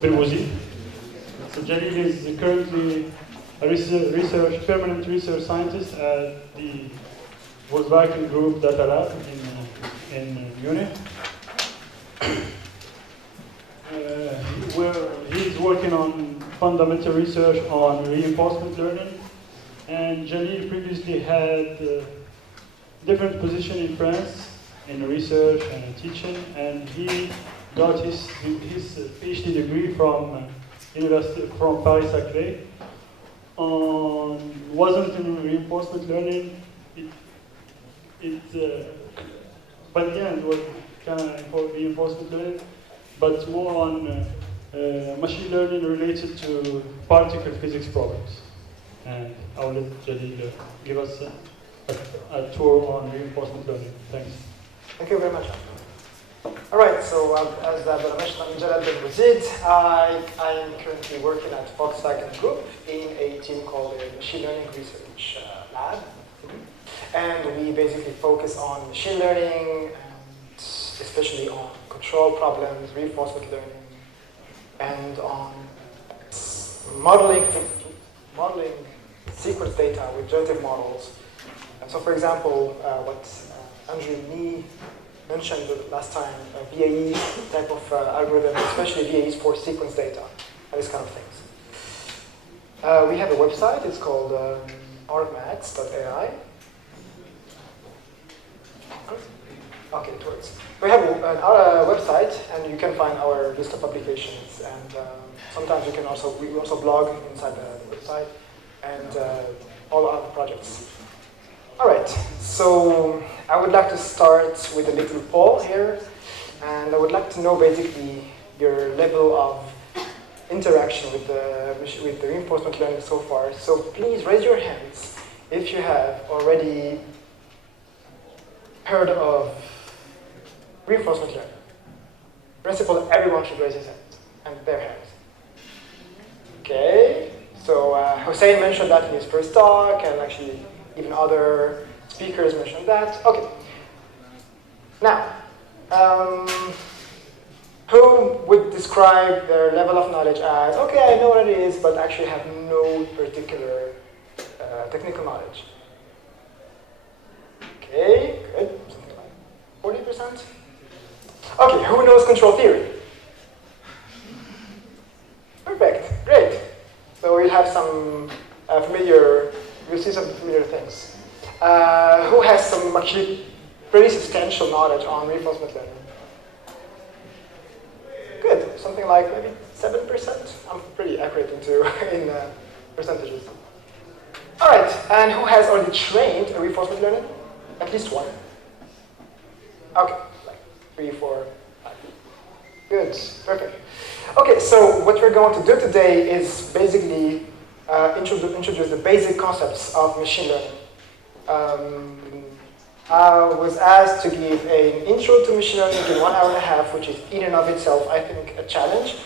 Benbouzid. So Djalel is currently a permanent research scientist at the Volkswagen Group Data Lab in Munich. Where he's working on fundamental research on reinforcement learning. And Djalel previously had different positions in France in research and teaching, and he got his PhD degree from Paris-Saclay. Wasn't in reinforcement learning. By the end, was kind of reinforcement learning, but more on machine learning related to particle physics problems. And I'll let Djalel give us a tour on reinforcement learning. Thanks. Thank you very much. All right, so as I mentioned, I'm Djalel Benbouzid. I am currently working at Volkswagen Group in a team called the Machine Learning Research Lab. And we basically focus on machine learning, and especially on control problems, reinforcement learning, and on modeling sequence data with generative models. So for example, what Andrew Nee mentioned last time, VAE type of algorithm, especially VAEs for sequence data, and these kind of things. We have a website, it's called argmaths.ai. Okay, it works. We have our website, and you can find our list of publications, and sometimes we also blog inside the website, and all our other projects. All right, so I would like to start with a little poll here, and I would like to know basically your level of interaction with the reinforcement learning so far. So please raise your hands if you have already heard of reinforcement learning. In principle, everyone should raise his hand and their hands. Okay, so Hossein mentioned that in his first talk, and actually even other speakers mentioned that. Okay. Now, who would describe their level of knowledge as, okay, I know what it is, but actually have no particular technical knowledge? Okay, good. Something like 40%. Okay, who knows control theory? Perfect, great. So we'll have some we'll see some familiar things. Who has some actually pretty substantial knowledge on reinforcement learning? Good, something like maybe 7%. I'm pretty accurate in percentages. All right, and who has already trained a reinforcement learning? At least one. Okay, like 3, 4, 5. Good, perfect. Okay, so what we're going to do today is basically introduce the basic concepts of machine learning. I was asked to give an intro to machine learning in 1 hour and a half, which is in and of itself, I think, a challenge.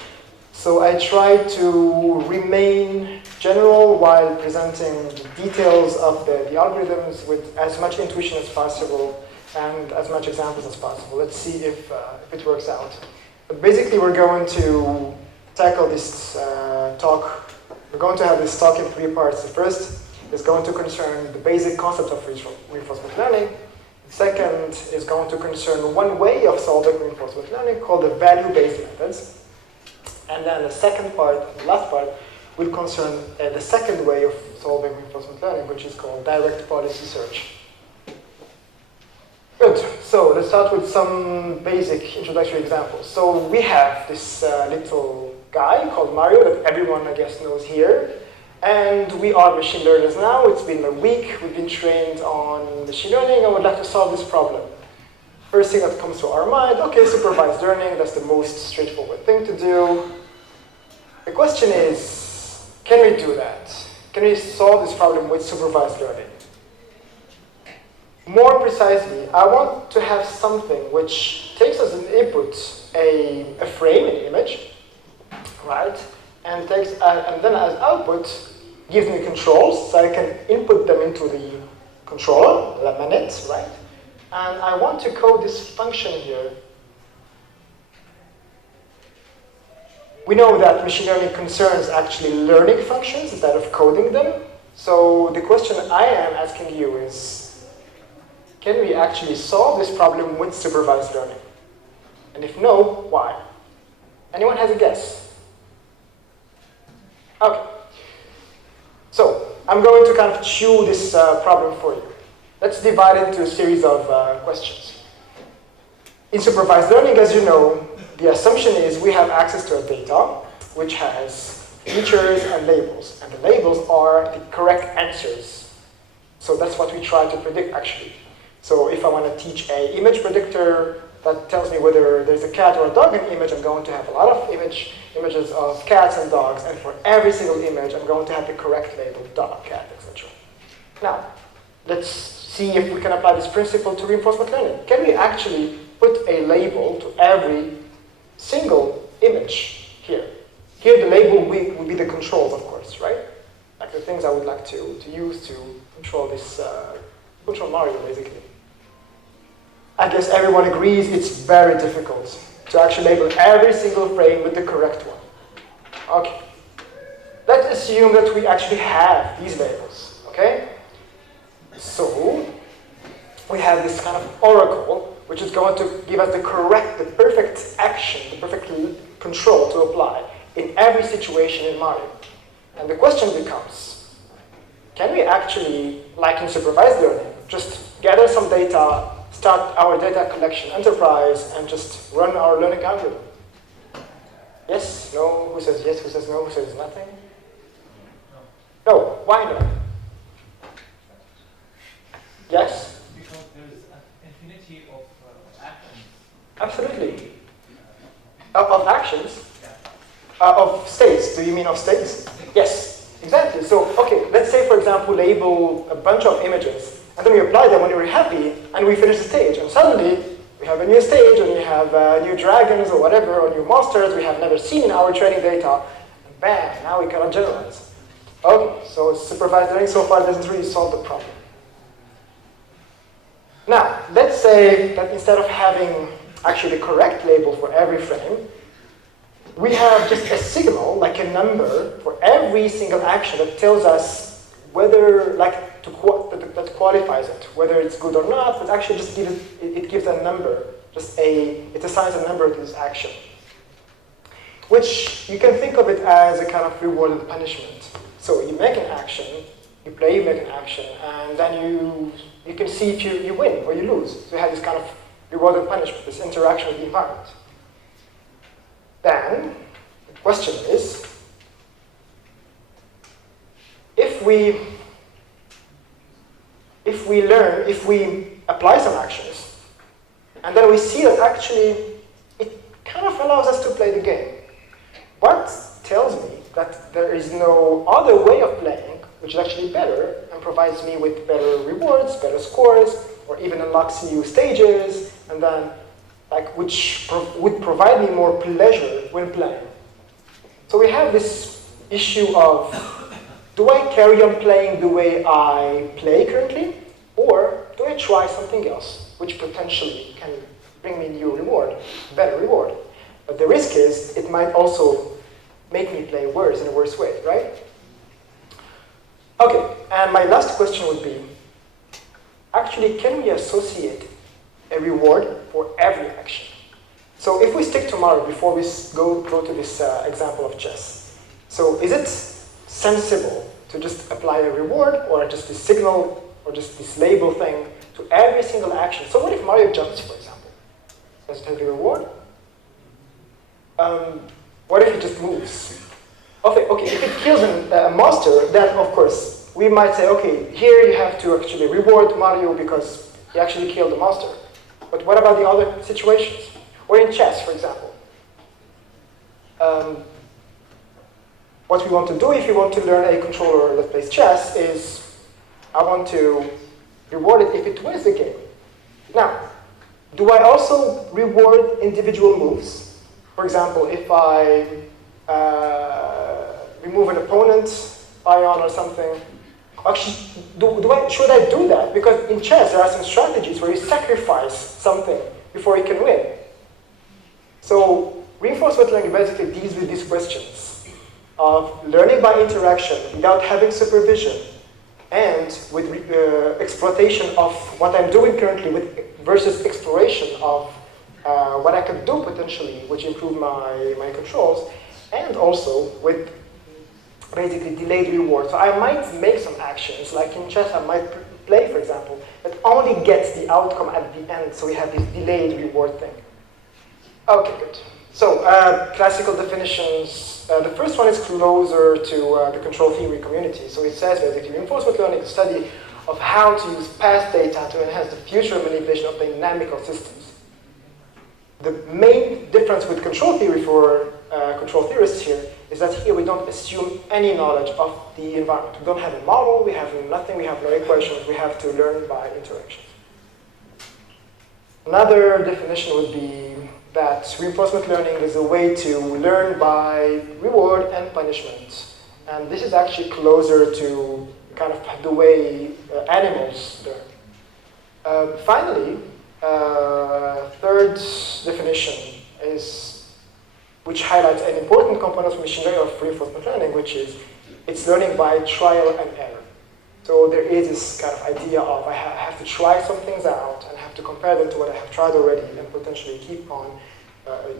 So I tried to remain general while presenting the details of the algorithms with as much intuition as possible and as much examples as possible. Let's see if it works out. But basically, we're going to tackle this talk. We're going to have this talk in 3 parts. The first is going to concern the basic concept of reinforcement learning. The second is going to concern one way of solving reinforcement learning called the value-based methods. And then the second part, the last part, will concern the second way of solving reinforcement learning, which is called direct policy search. Good, so let's start with some basic introductory examples. So we have this little guy called Mario that everyone, I guess, knows here. And we are machine learners now. It's been a week. We've been trained on machine learning. I would like to solve this problem. First thing that comes to our mind, okay, supervised learning. That's the most straightforward thing to do. The question is, can we do that? Can we solve this problem with supervised learning? More precisely, I want to have something which takes as an input a frame, an image, right? And then as output, gives me controls, so I can input them into the controller, la manette, right? And I want to code this function here We know that machine learning concerns actually learning functions instead of coding them. So the question I am asking you is, can we actually solve this problem with supervised learning? And if no, why? Anyone has a guess? Okay. So I'm going to kind of chew this problem for you. Let's divide it into a series of questions. In supervised learning, as you know, the assumption is we have access to a data which has features and labels. And the labels are the correct answers. So that's what we try to predict, actually. So if I want to teach an image predictor that tells me whether there's a cat or a dog in the image, I'm going to have a lot of images of cats and dogs. And for every single image, I'm going to have the correct label, dog, cat, etc. Now, let's see if we can apply this principle to reinforcement learning. Can we actually put a label to every single image here? Here the label will be the controls, of course, right? Like the things I would like to use to control this, control Mario, basically. I guess everyone agrees it's very difficult to actually label every single frame with the correct one. Okay. Let's assume that we actually have these labels, okay? So, we have this kind of oracle, which is going to give us the perfect action, the perfect control to apply in every situation in Mario. And the question becomes, can we actually, like in supervised learning, just gather some data, start our data collection enterprise, and just run our learning algorithm? Yes? No? Who says yes? Who says no? Who says nothing? No. Why not? Yes? Because there is an infinity of actions. Absolutely. Of actions? Of states. Do you mean of states? Yes, exactly. So, okay, let's say, for example, label a bunch of images, and then we apply them when we're happy, and we finish the stage, and suddenly we have a new stage, and we have new dragons or whatever, or new monsters we have never seen in our training data, and bam, now we cannot generalize. Okay, so supervised learning so far doesn't really solve the problem. Now, let's say that instead of having actually the correct label for every frame, we have just a signal, like a number, for every single action that tells us whether, like, that qualifies it, whether it's good or not, but actually just gives a number, it assigns a number to this action. Which you can think of it as a kind of reward and punishment. So you make an action, you make an action, and then you can see if you win or you lose. So you have this kind of reward and punishment, this interaction with the environment. Then, the question is, if we apply some actions, and then we see that actually it kind of allows us to play the game, what tells me that there is no other way of playing which is actually better and provides me with better rewards, better scores, or even unlocks new stages, and then which would provide me more pleasure when playing. So we have this issue of, do I carry on playing the way I play currently, or do I try something else, which potentially can bring me new reward, better reward? But the risk is, it might also make me play worse in a worse way, right? Okay, and my last question would be, actually, can we associate a reward for every action? So if we stick to Mario before we go to this example of chess, so is it sensible to just apply a reward or just this signal or just this label thing to every single action? So what if Mario jumps, for example? Does it have a reward? What if he just moves? Okay, if it kills a monster, then of course we might say, okay, here you have to actually reward Mario because he actually killed the monster. But what about the other situations? Or in chess, for example. What we want to do if you want to learn a controller that plays chess is, I want to reward it if it wins the game. Now, do I also reward individual moves? For example, if I remove an opponent, ion or something, actually, should I do that? Because in chess, there are some strategies where you sacrifice something before you can win. So reinforcement learning basically deals with these questions of learning by interaction without having supervision and with exploitation of what I'm doing currently versus exploration of what I could do potentially, which improve my controls, and also with basically delayed reward. So I might make some actions, like in chess I might play, for example, that only gets the outcome at the end, so we have this delayed reward thing. Okay, good. So, classical definitions. The first one is closer to the control theory community. So it says basically reinforcement learning is a study of how to use past data to enhance the future manipulation of dynamical systems. The main difference with control theory for control theorists here is that here we don't assume any knowledge of the environment. We don't have a model, we have nothing, we have no equations, we have to learn by interactions. Another definition would be that reinforcement learning is a way to learn by reward and punishment. And this is actually closer to kind of the way animals learn. Finally, third definition is, which highlights an important component of machine learning of reinforcement learning, which is it's learning by trial and error. So there is this kind of idea of I have to try some things out and have to compare them to what I have tried already and potentially keep on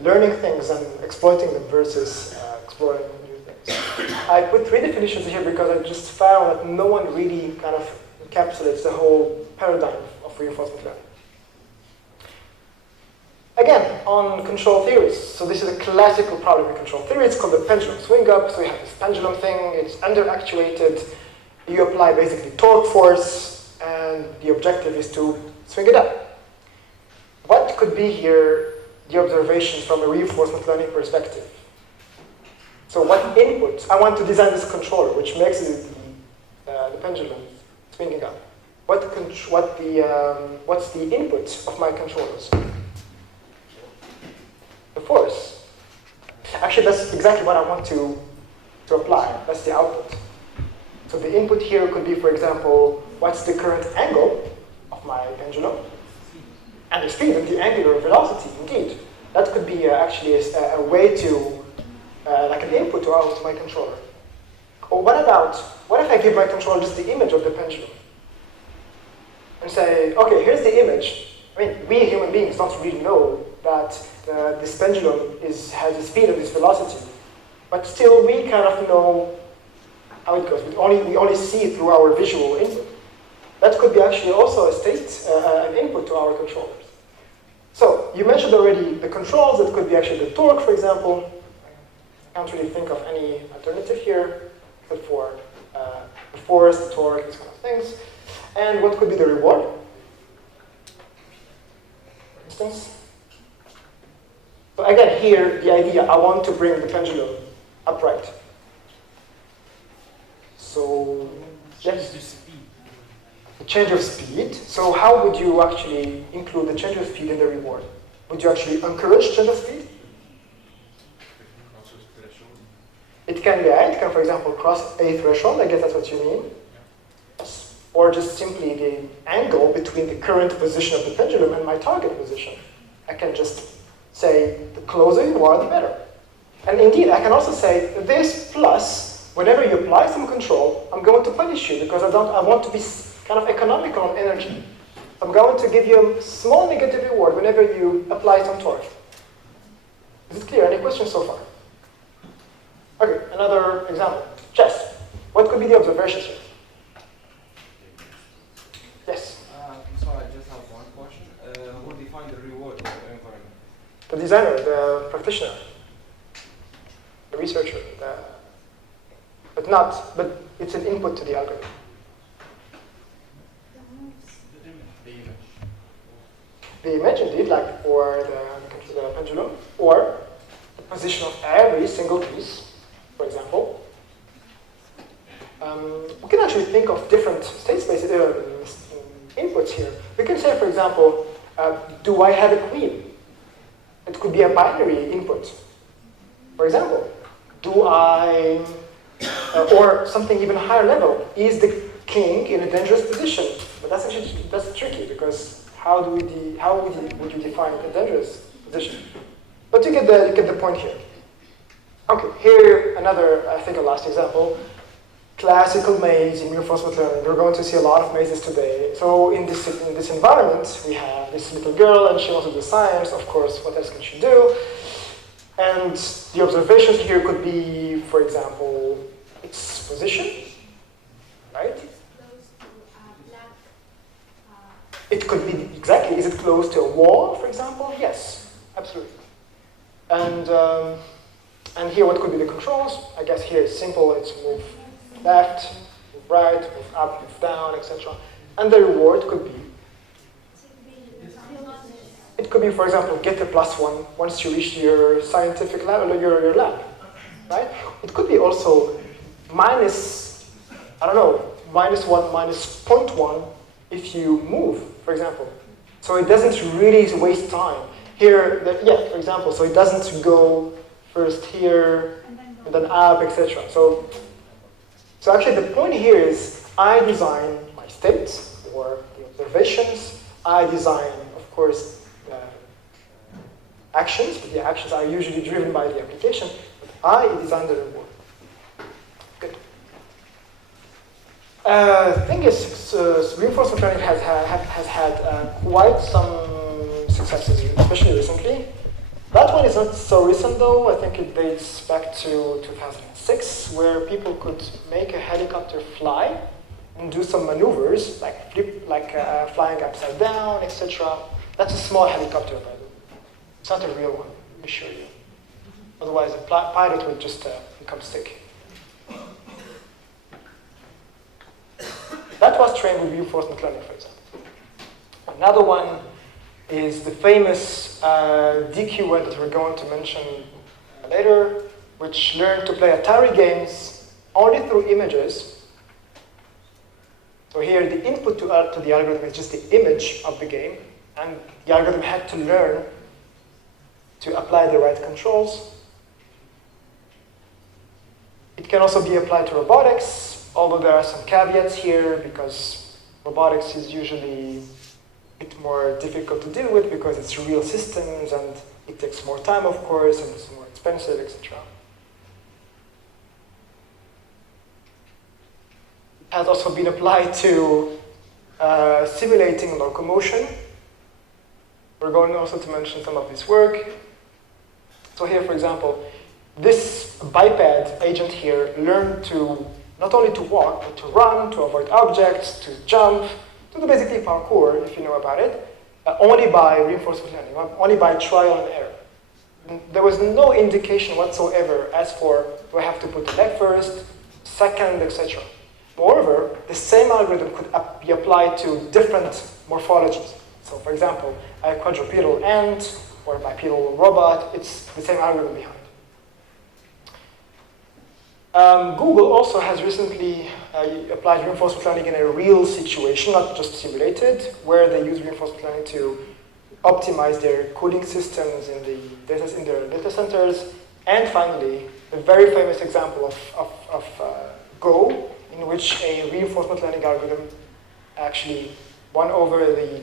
learning things and exploiting them versus exploring new things. I put three definitions here because I just found that no one really kind of encapsulates the whole paradigm of reinforcement learning. Again, on control theories. So this is a classical problem in control theory. It's called the pendulum swing up. So we have this pendulum thing. It's under-actuated. You apply basically torque force, and the objective is to swing it up. What could be here the observations from a reinforcement learning perspective? So what input? I want to design this controller, which makes it the pendulum swinging up. What's the input of my controllers? The force. Actually, that's exactly what I want to apply. That's the output. So the input here could be, for example, what's the current angle of my pendulum? And the speed and the angular velocity, indeed. That could be actually a way to, like an input to my controller. Or what if I give my controller just the image of the pendulum? And say, okay, here's the image. I mean, we human beings don't really know that this pendulum has a speed and this velocity. But still, we kind of know how it goes. We only see it through our visual input. That could be actually also a state, an input to our controllers. So you mentioned already the controls. That could be actually the torque, for example. I can't really think of any alternative here, except for the force, the torque, these kind of things. And what could be the reward? For instance. So again, here the idea: I want to bring the pendulum upright. So, yes, the change of speed. So how would you actually include the change of speed in the reward? Would you actually encourage change of speed? It can, for example, cross a threshold. I guess that's what you mean. Yes. Or just simply the angle between the current position of the pendulum and my target position. I can just say, the closer you are, the better. And indeed, I can also say, this plus, whenever you apply some control, I'm going to punish you because I want to be kind of economical on energy. I'm going to give you a small negative reward whenever you apply some torque. Is it clear? Any questions so far? Okay, another example. Chess. What could be the observations here? Yes? So I just have one question. Who defined the reward of the environment? The designer, the practitioner, the researcher, but it's an input to the algorithm. The image, indeed, like for the pendulum, or the position of every single piece, for example. We can actually think of different state space inputs here. We can say, for example, do I have a queen? It could be a binary input. For example, do I, or something even higher level, is the king in a dangerous position? But that's tricky because how would you define a dangerous position? But you get the point here. Okay, here another, I think, a last example. Classical maze in reinforcement learning. We're going to see a lot of mazes today. So in this environment, we have this little girl, and she wants to do science. Of course, what else can she do? And the observations here could be, for example, its position, right? It could be, exactly, is it close to a wall, for example? Yes, absolutely. And here, what could be the controls? I guess here it's simple, it's move left, move right, move up, move down, etc. And the reward could be, it could be, for example, get a +1 once you reach your scientific lab, or your lab, right? It could be also minus, I don't know, -1, -0.1 if you move, for example. So it doesn't really waste time. Here, yeah, for example, so it doesn't go first here, and then up, etc. So actually the point here is I design my states, or the observations. I design, of course, actions, but the actions are usually driven by the application. But I design the reward. Good. The thing is, reinforcement learning has had quite some successes, especially recently. That one is not so recent, though. I think it dates back to 2006, where people could make a helicopter fly and do some maneuvers, like flying upside down, etc. That's a small helicopter, by the way. It's not a real one, let me show you. Otherwise, the pilot would just become sick. That was trained with reinforcement learning, for example. Another one is the famous DQN that we're going to mention later, which learned to play Atari games only through images. So here, the input to the algorithm is just the image of the game, and the algorithm had to learn to apply the right controls. It can also be applied to robotics, although there are some caveats here because robotics is usually a bit more difficult to deal with because it's real systems and it takes more time, of course, and it's more expensive, etc. It has also been applied to simulating locomotion. We're going also to mention some of this work. So here, for example, this biped agent here learned to not only to walk, but to run, to avoid objects, to jump, to do basically parkour, if you know about it, only by reinforcement learning, only by trial and error. And there was no indication whatsoever as for, do I have to put the leg first, second, etc. Moreover, the same algorithm could be applied to different morphologies. So for example, a quadrupedal ant, or bipedal robot, it's the same algorithm behind. Google also has recently applied reinforcement learning in a real situation, not just simulated, where they use reinforcement learning to optimize their cooling systems in their data centers. And finally, the very famous example of Go, in which a reinforcement learning algorithm actually won over the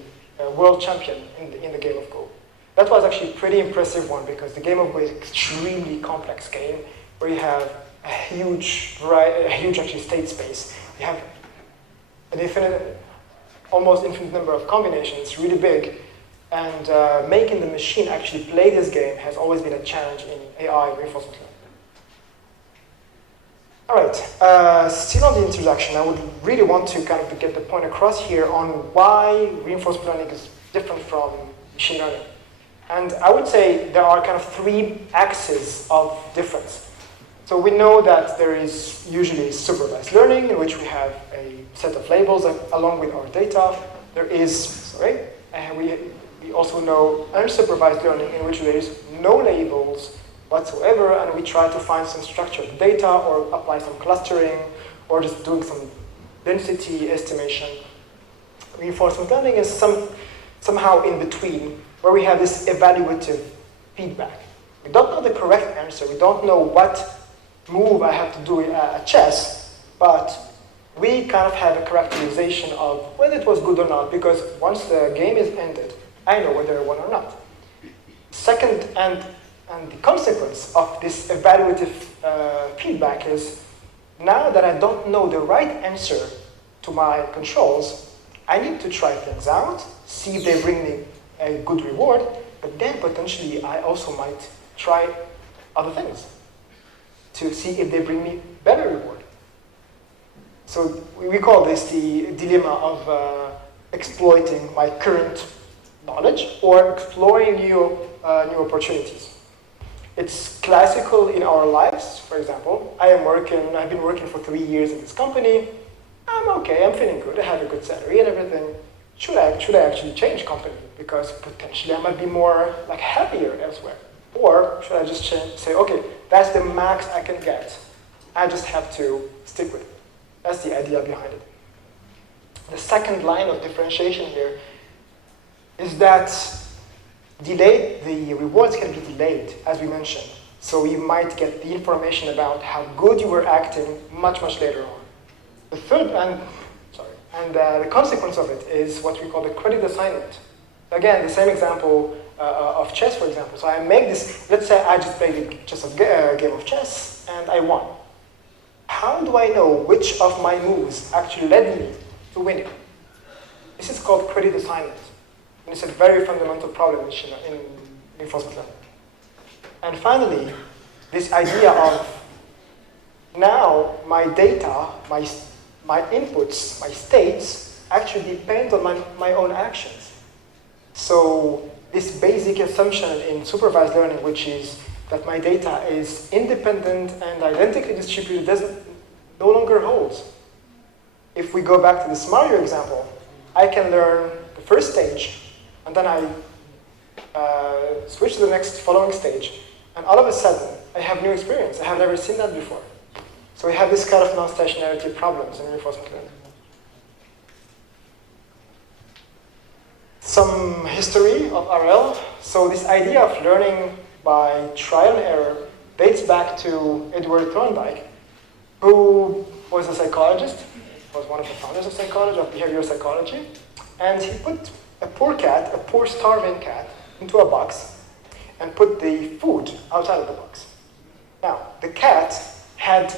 world champion in the game of Go. That was actually a pretty impressive one because the game of Go is an extremely complex game where you have a huge actually state space. You have an almost infinite number of combinations. It's really big, and making the machine actually play this game has always been a challenge in AI reinforcement learning. All right, still on the introduction, I would really want to kind of get the point across here on why reinforcement learning is different from machine learning. And I would say there are kind of three axes of difference. So we know that there is usually supervised learning, in which we have a set of labels along with our data. There is, we also know unsupervised learning, in which there is no labels whatsoever, and we try to find some structured data or apply some clustering or just doing some density estimation. Reinforcement learning is somehow in between, where we have this evaluative feedback. We don't know the correct answer. We don't know what move I have to do at chess, but we kind of have a characterization of whether it was good or not, because once the game is ended, I know whether I won or not. Second, and And the consequence of this evaluative feedback is, now that I don't know the right answer to my controls, I need to try things out, see if they bring me a good reward, but then potentially I also might try other things to see if they bring me better reward. So we call this the dilemma of exploiting my current knowledge or exploring new opportunities. It's classical in our lives. For example, I've been working for 3 years in this company. I'm okay, I'm feeling good, I have a good salary and everything. Should I actually change company? Because potentially I might be more happier elsewhere. Or should I just say, okay, that's the max I can get. I just have to stick with it. That's the idea behind it. The second line of differentiation here is that the rewards can be delayed, as we mentioned. So you might get the information about how good you were acting much, much later on. The third, the consequence of it is what we call the credit assignment. Again, the same example of chess, for example. So I make this, let's say I just played a game of chess and I won. How do I know which of my moves actually led me to winning? This is called credit assignment. And it's a very fundamental problem in reinforcement learning. And finally, this idea of now my data, my inputs, my states, actually depend on my own actions. So this basic assumption in supervised learning, which is that my data is independent and identically distributed, no longer holds. If we go back to the Mario example, I can learn the first stage, and then I switch to the next following stage, and all of a sudden, I have new experience. I have never seen that before. So we have this kind of non-stationarity problems in reinforcement learning. Some history of RL. So this idea of learning by trial and error dates back to Edward Thorndike, who was a psychologist, was one of the founders of psychology, of behavioral psychology, and he put a poor starving cat, into a box and put the food outside of the box. Now, the cat had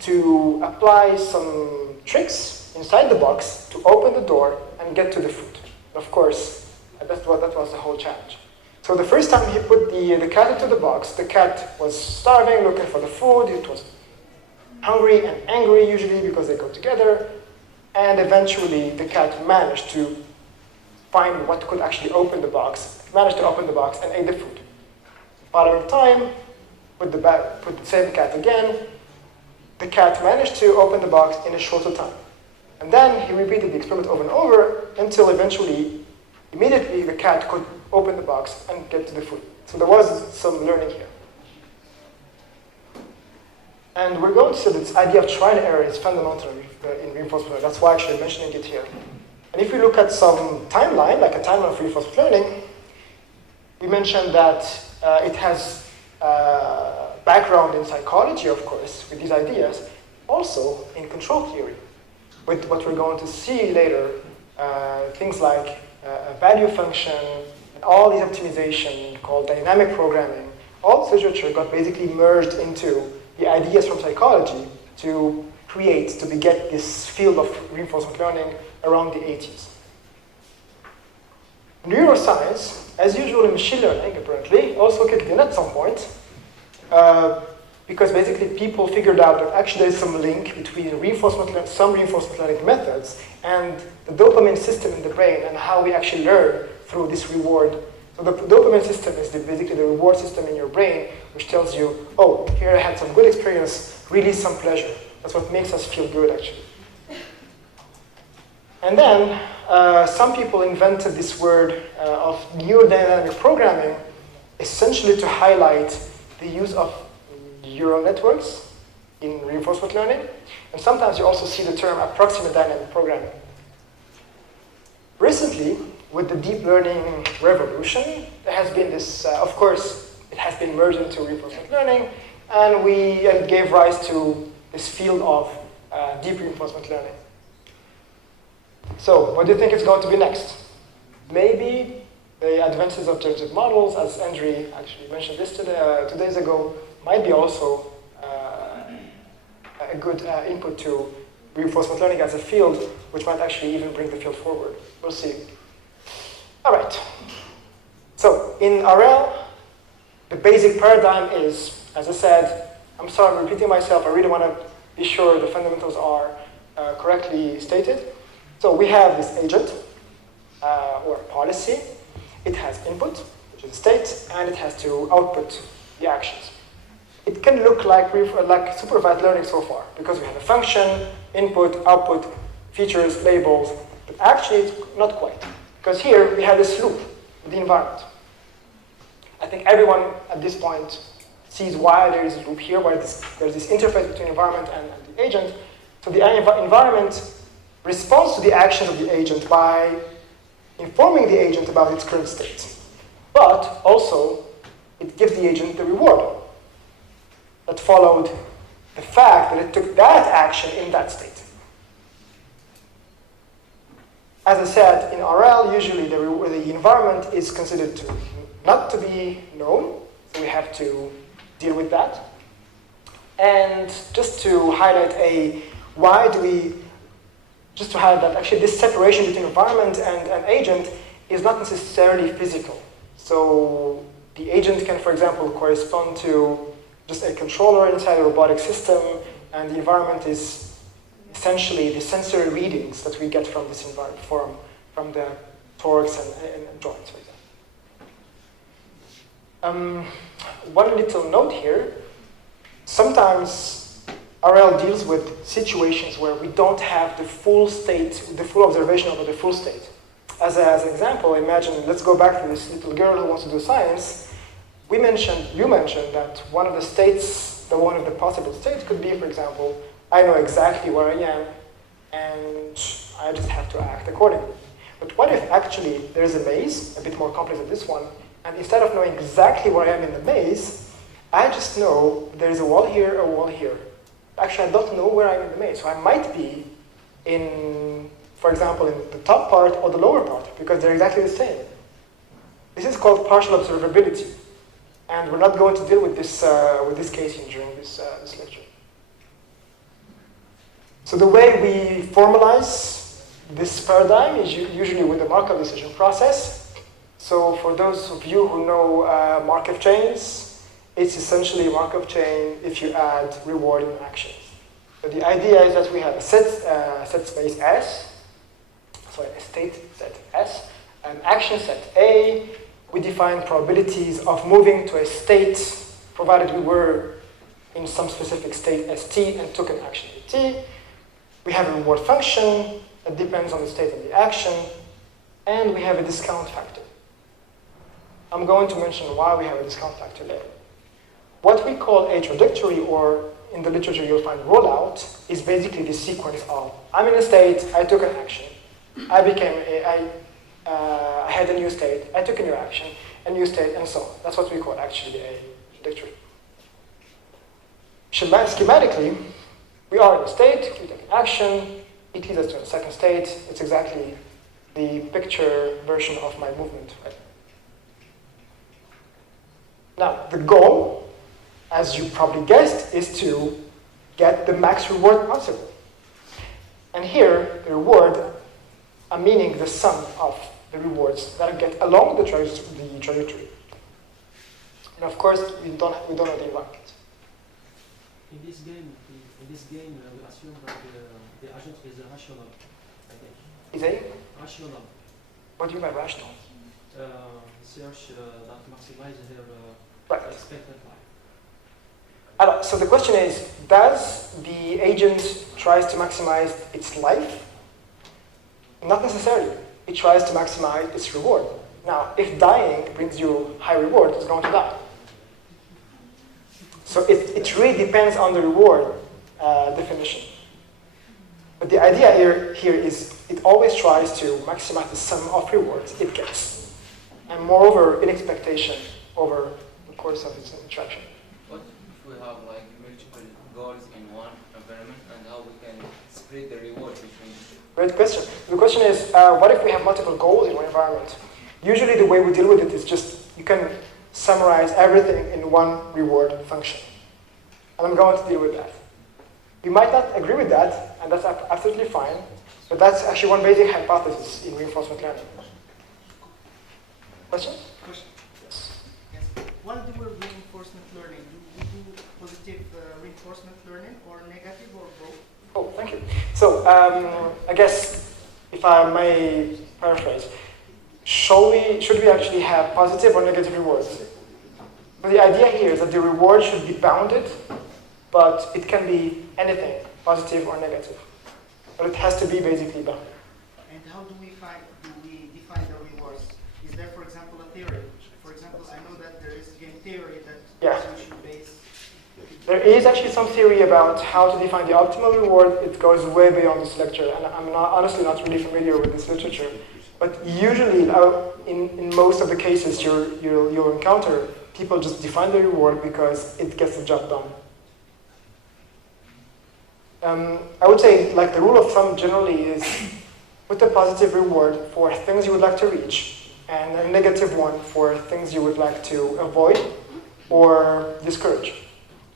to apply some tricks inside the box to open the door and get to the food. Of course, that was the whole challenge. So the first time he put the cat into the box, the cat was starving, looking for the food. It was hungry and angry, usually, because they go together. And eventually, the cat managed to find what could actually open the box, managed to open the box and ate the food. Following time, put the same cat again. The cat managed to open the box in a shorter time. And then he repeated the experiment over and over until eventually, immediately, the cat could open the box and get to the food. So there was some learning here. And we're going to see this idea of trial and error is fundamental in reinforcement learning. That's why actually I'm mentioning it here. And if we look at some timeline, like a timeline of reinforcement learning, we mentioned that it has background in psychology, of course, with these ideas, also in control theory, with what we're going to see later, things like a value function, and all these optimization called dynamic programming. All this literature got basically merged into the ideas from psychology to beget this field of reinforcement learning around the 80s. Neuroscience, as usual in machine learning, apparently, also kicked in at some point, because basically people figured out that actually there's some link between some reinforcement learning methods and the dopamine system in the brain and how we actually learn through this reward. So the dopamine system is basically the reward system in your brain, which tells you, oh, here I had some good experience, release some pleasure. That's what makes us feel good, actually. And then some people invented this word of neurodynamic programming, essentially to highlight the use of neural networks in reinforcement learning. And sometimes you also see the term approximate dynamic programming. Recently, with the deep learning revolution, there has been this, of course, it has been merged into reinforcement learning, and it gave rise to this field of deep reinforcement learning. So, what do you think is going to be next? Maybe The advances of generative models, as Andre actually mentioned this 2 days ago, might be also a good input to reinforcement learning as a field, which might actually even bring the field forward. We'll see. All right. So in RL, the basic paradigm is, as I said, I'm sorry I'm repeating myself, I really want to be sure the fundamentals are correctly stated. So we have this agent, or policy. It has input, which is a state, and it has to output the actions. It can look like supervised learning so far, because we have a function, input, output, features, labels, but actually it's not quite. Because here we have this loop with the environment. I think everyone at this point sees why there is a loop here, why there's this interface between environment and the agent. So the environment responds to the actions of the agent by informing the agent about its current state. But also, it gives the agent the reward that followed the fact that it took that action in that state. As I said, in RL, usually the environment is considered not to be known, so we have to deal with that. And just to highlight just to highlight that actually this separation between environment and agent is not necessarily physical. So the agent can, for example, correspond to just a controller inside a robotic system, and the environment is essentially the sensory readings that we get from this environment, from the torques and joints, for example. One little note here. Sometimes RL deals with situations where we don't have the full state, the full observation of the full state. As an example, imagine, let's go back to this little girl who wants to do science. You mentioned that one of the possible states could be, for example, I know exactly where I am, and I just have to act accordingly. But what if actually there's a maze, a bit more complex than this one, and instead of knowing exactly where I am in the maze, I just know there's a wall here, a wall here. Actually, I don't know where I'm in the maze, so I might be in, for example, in the top part or the lower part, because they're exactly the same. This is called partial observability, and we're not going to deal with this case during this lecture. So the way we formalize this paradigm is usually with the Markov decision process. So for those of you who know Markov chains, it's essentially a Markov chain if you add reward and actions. So the idea is that we have a set space S, so a state set S, an action set A. We define probabilities of moving to a state, provided we were in some specific state ST and took an action AT. We have a reward function that depends on the state of the action, and we have a discount factor. I'm going to mention why we have a discount factor later. What we call a trajectory, or in the literature you'll find rollout, is basically the sequence of, I'm in a state, I took an action, I had a new state, I took a new action, a new state, and so on. That's what we call actually a trajectory. Schematically, we are in a state, we take an action, it leads us to a second state. It's exactly the picture version of my movement. Right? Now, the goal, as you probably guessed, is to get the max reward possible. And here, the reward, I'm meaning the sum of the rewards that I get along the trajectory. And of course, we don't know the environment. In this game, we assume that the agent is rational. I think. Is it? Rational. What do you mean by rational? Search that maximizes her Right. expected life. So the question is, does the agent tries to maximize its life? Not necessarily. It tries to maximize its reward. Now, if dying brings you high reward, it's going to die. So it really depends on the reward definition. But the idea here is it always tries to maximize the sum of rewards it gets. And moreover, in expectation over the course of its interaction. What if we have like multiple goals in one environment, and how we can spread the reward between? Great question. The question is, what if we have multiple goals in one environment? Usually the way we deal with it is just, you can summarize everything in one reward function. And I'm going to deal with that. You might not agree with that, and that's absolutely fine, but that's actually one basic hypothesis in reinforcement learning. Question? Yes. Yes. While we were reinforcement learning, do we do positive reinforcement learning or negative or both? Oh, thank you. So, I guess, if I may paraphrase, should we actually have positive or negative rewards? But the idea here is that the reward should be bounded, but it can be anything, positive or negative. But it has to be basically bounded. And how do we define the rewards? Is there, for example, a theory? For example, I know that there is game theory that we should base. There is actually some theory about how to define the optimal reward. It goes way beyond this lecture, and I'm honestly not really familiar with this literature. But usually, in most of the cases you'll encounter, people just define the reward because it gets the job done. I would say, like, the rule of thumb generally is put a positive reward for things you would like to reach, and a negative one for things you would like to avoid or discourage.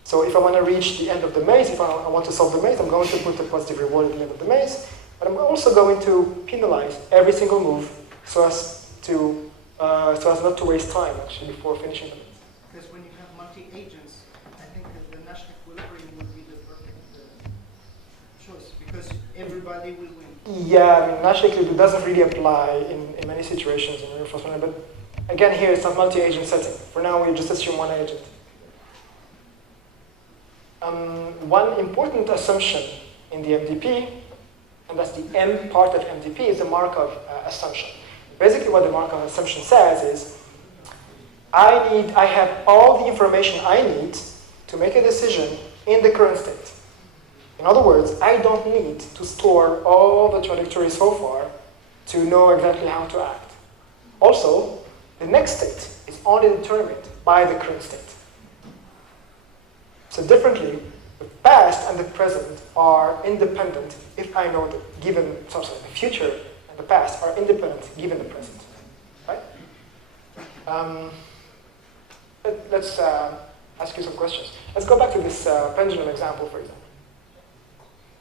So if I want to reach the end of the maze, if I want to solve the maze, I'm going to put a positive reward at the end of the maze, but I'm also going to penalize every single move so as not to waste time actually before finishing the maze. Because when you have multi-agents, I think that the Nash equilibrium would be the perfect choice, because everybody will win. Yeah, I mean, Nash equilibrium doesn't really apply in many situations in reinforcement learning, but again, here it's not multi-agent setting. For now, we just assume one agent. One important assumption in the MDP, and that's the M part of MDP, is the Markov assumption. Basically, what the Markov assumption says is, I have all the information I need to make a decision in the current state. In other words, I don't need to store all the trajectories so far to know exactly how to act. Also, the next state is only determined by the current state. So differently, the past and the present are independent if I know the the future and the past are independent given the present. Right? Let's ask you some questions. Let's go back to this pendulum example, for example.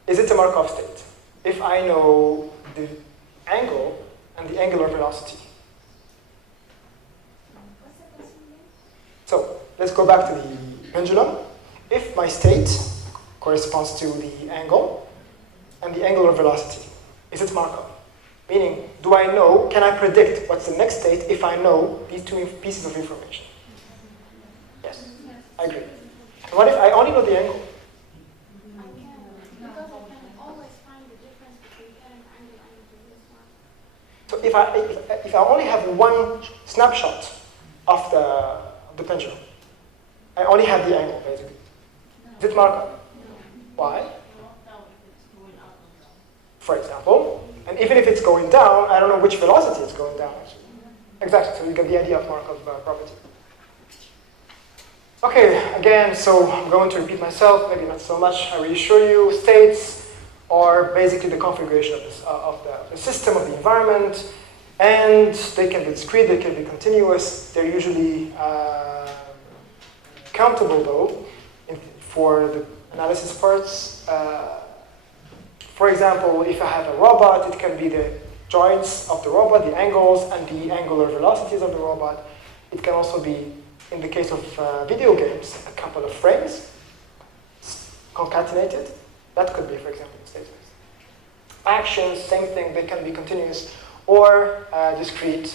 Is it a Markov state? If I know the angle and the angular velocity. So let's go back to the pendulum. If my state corresponds to the angle and the angular velocity, is it Markov? Meaning, can I predict what's the next state if I know these two pieces of information? Yes, I agree. And what if I only know the angle? So if I only have one snapshot of the pendulum, I only have the angle, basically. Is it Markov? Why? For example, and even if it's going down, I don't know which velocity it's going down, actually. Exactly, so you get the idea of Markov property. Okay, again, so I'm going to repeat myself, maybe not so much. I reassure you, states are basically the configuration of the system, of the environment, and they can be discrete, they can be continuous. They're usually countable, though, for the analysis parts. For example, if I have a robot, it can be the joints of the robot, the angles, and the angular velocities of the robot. It can also be, in the case of video games, a couple of frames concatenated. That could be, for example, the state space. Actions, same thing, they can be continuous or discrete.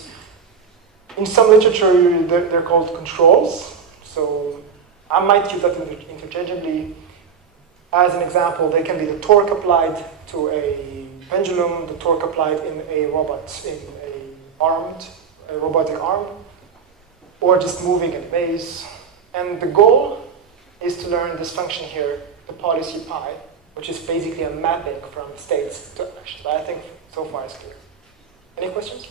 In some literature, they're called controls. So I might use that interchangeably. As an example, they can be the torque applied to a pendulum, the torque applied in a robot, in a robotic arm, or just moving at maze. And the goal is to learn this function here, the policy pi, which is basically a mapping from states to actions. But I think so far it's clear. Any questions?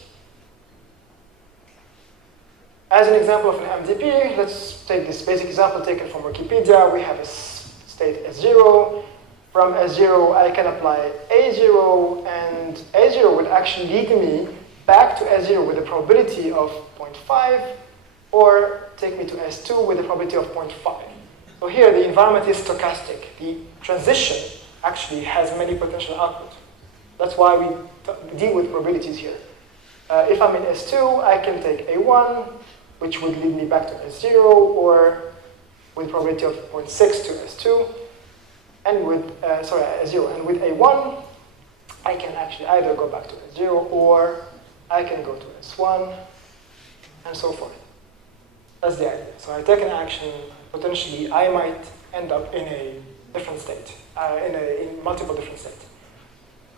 As an example of an MDP, let's take this basic example taken from Wikipedia. We have a state S0. From S0, I can apply A0, and A0 would actually lead me back to S0 with a probability of 0.5, or take me to S2 with a probability of 0.5. So here the environment is stochastic. The transition actually has many potential outputs. That's why we deal with probabilities here. If I'm in S2, I can take A1, which would lead me back to S0, or with probability of 0.6 to S2, and with, S0. And with A1, I can actually either go back to S0, or I can go to S1, and so forth. That's the idea. So I take an action, potentially I might end up in a different state, in multiple different states.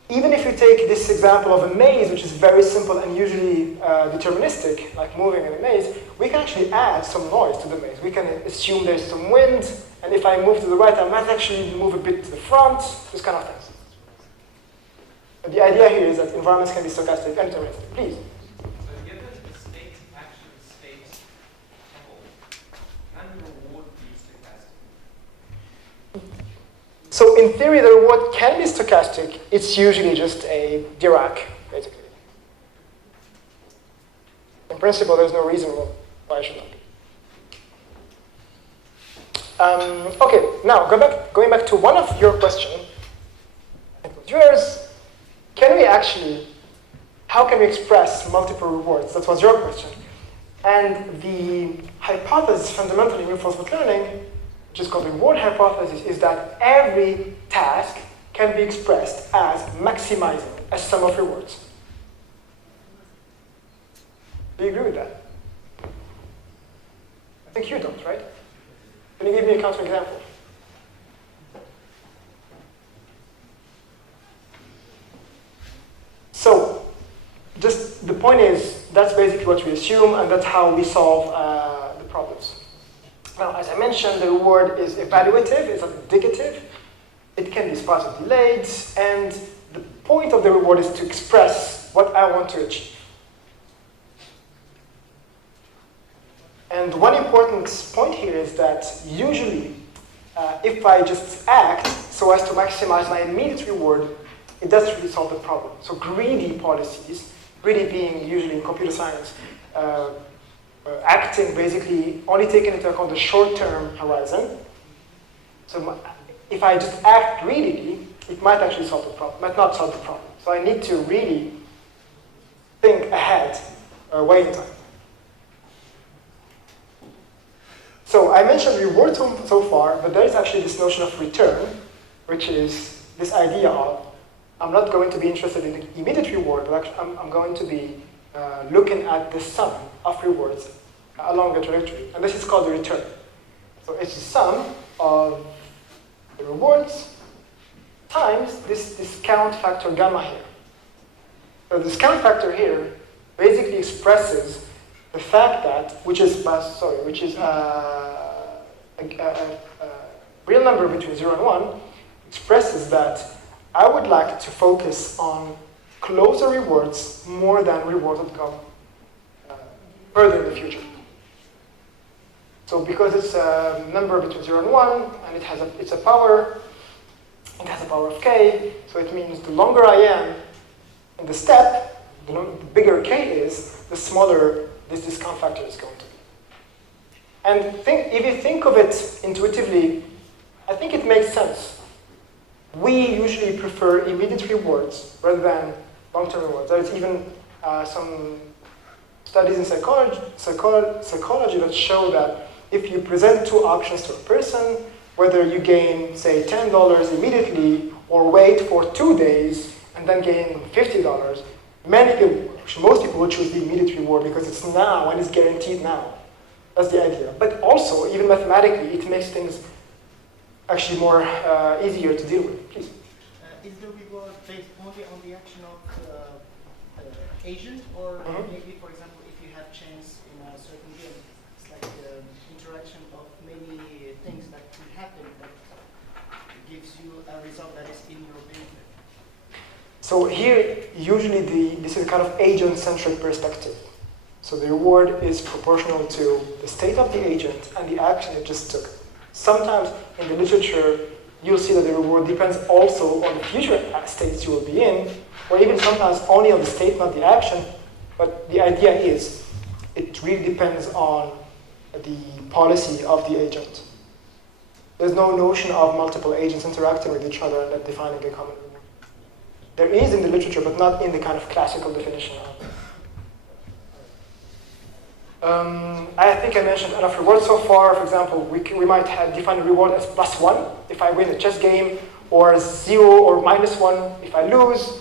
Even if you take this example of a maze, which is very simple and usually deterministic, like moving in a maze, we can actually add some noise to the maze. We can assume there's some wind, and if I move to the right, I might actually move a bit to the front, this kind of things. But the idea here is that environments can be stochastic and deterministic. Please. So given the state action state couple, can the reward be stochastic? So in theory, the reward can be stochastic. It's usually just a Dirac, basically. In principle, there's no reason why it should not be. Okay, now going back to one of your questions. It was yours. Can we actually, how can we express multiple rewards? That was your question. And the hypothesis fundamentally in reinforcement learning, which is called the reward hypothesis, is that every task can be expressed as maximizing a sum of rewards. Do you agree with that? I think you don't, right? Can you give me a counterexample? So, just the point is, that's basically what we assume, and that's how we solve the problems. Now, as I mentioned, the reward is evaluative, it's not indicative. It can be sparsely delayed, and the point of the reward is to express what I want to achieve. And one important point here is that usually, if I just act so as to maximize my immediate reward, it doesn't really solve the problem. So greedy policies, greedy being usually in computer science, acting basically only taking into account the short-term horizon. So if I just act greedily, it might actually solve the problem, might not solve the problem. So I need to really think ahead, way in time. So I mentioned reward so far, but there is actually this notion of return, which is this idea of I'm not going to be interested in the immediate reward, but actually I'm going to be looking at the sum of rewards along the trajectory. And this is called the return. So it's the sum of the rewards times this discount factor gamma here. So the discount factor here basically expresses the fact that, which is a real number between 0 and 1, expresses that I would like to focus on closer rewards more than rewards that come further in the future. So because it's a number between 0 and 1, and it has a power of k, so it means the longer I am in the step, the bigger k is, the smaller this discount factor is going to be. And if you think of it intuitively, I think it makes sense. We usually prefer immediate rewards rather than long-term rewards. There's even some studies in psychology that show that if you present two options to a person, whether you gain, say, $10 immediately or wait for 2 days and then gain $50, most people will choose the immediate reward because it's now and it's guaranteed now. That's the idea. But also, even mathematically, it makes things actually more easier to deal with. Please. Is the reward based only on the action of the agent, or maybe, for example, if you have chance in a certain game, it's like the interaction of many things that could happen that gives you a result that is in your benefit? So here, usually this is a kind of agent-centric perspective. So the reward is proportional to the state of the agent and the action it just took. Sometimes in the literature, you'll see that the reward depends also on the future states you will be in, or even sometimes only on the state, not the action. But the idea is, it really depends on the policy of the agent. There's no notion of multiple agents interacting with each other and then defining a common reward. There is in the literature, but not in the kind of classical definition of it. I think I mentioned enough rewards so far. For example, we might have defined a reward as +1 if I win a chess game, or 0 or -1 if I lose.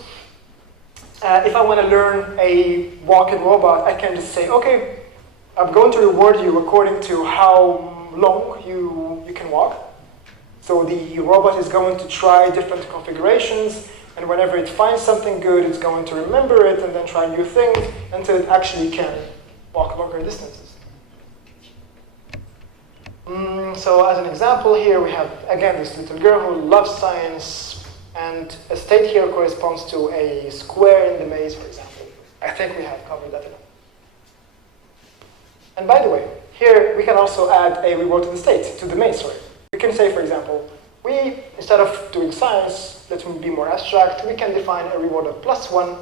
If I want to learn a walking robot, I can just say, okay, I'm going to reward you according to how long you can walk. So the robot is going to try different configurations, and whenever it finds something good, it's going to remember it and then try new things until it actually can walk longer distances. So as an example here, we have, again, this little girl who loves science, and a state here corresponds to a square in the maze, for example. I think we have covered that enough. And by the way, here we can also add a reward to the state, to the maze, sorry. We can say, for example, instead of doing science, let's be more abstract, we can define a reward of +1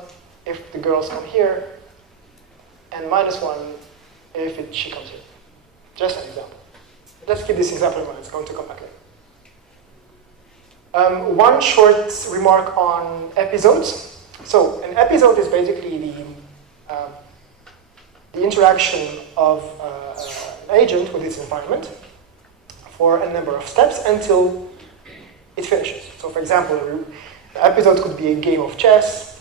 if the girls come here, and -1 if she comes here. Just an example. Let's keep this example in mind, it's going to come back later. One short remark on episodes. So an episode is basically the interaction of an agent with its environment for a number of steps until it finishes. So for example, the episode could be a game of chess,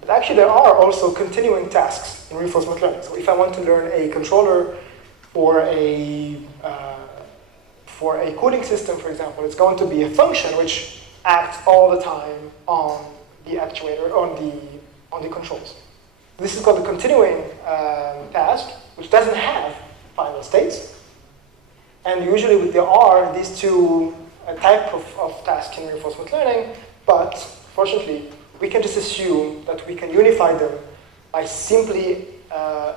but actually there are also continuing tasks in reinforcement learning. So if I want to learn a controller for a cooling system, for example, it's going to be a function which acts all the time on the actuator, on the controls. This is called a continuing task, which doesn't have final states. And usually there are these two type of tasks in reinforcement learning, but fortunately, we can just assume that we can unify them by simply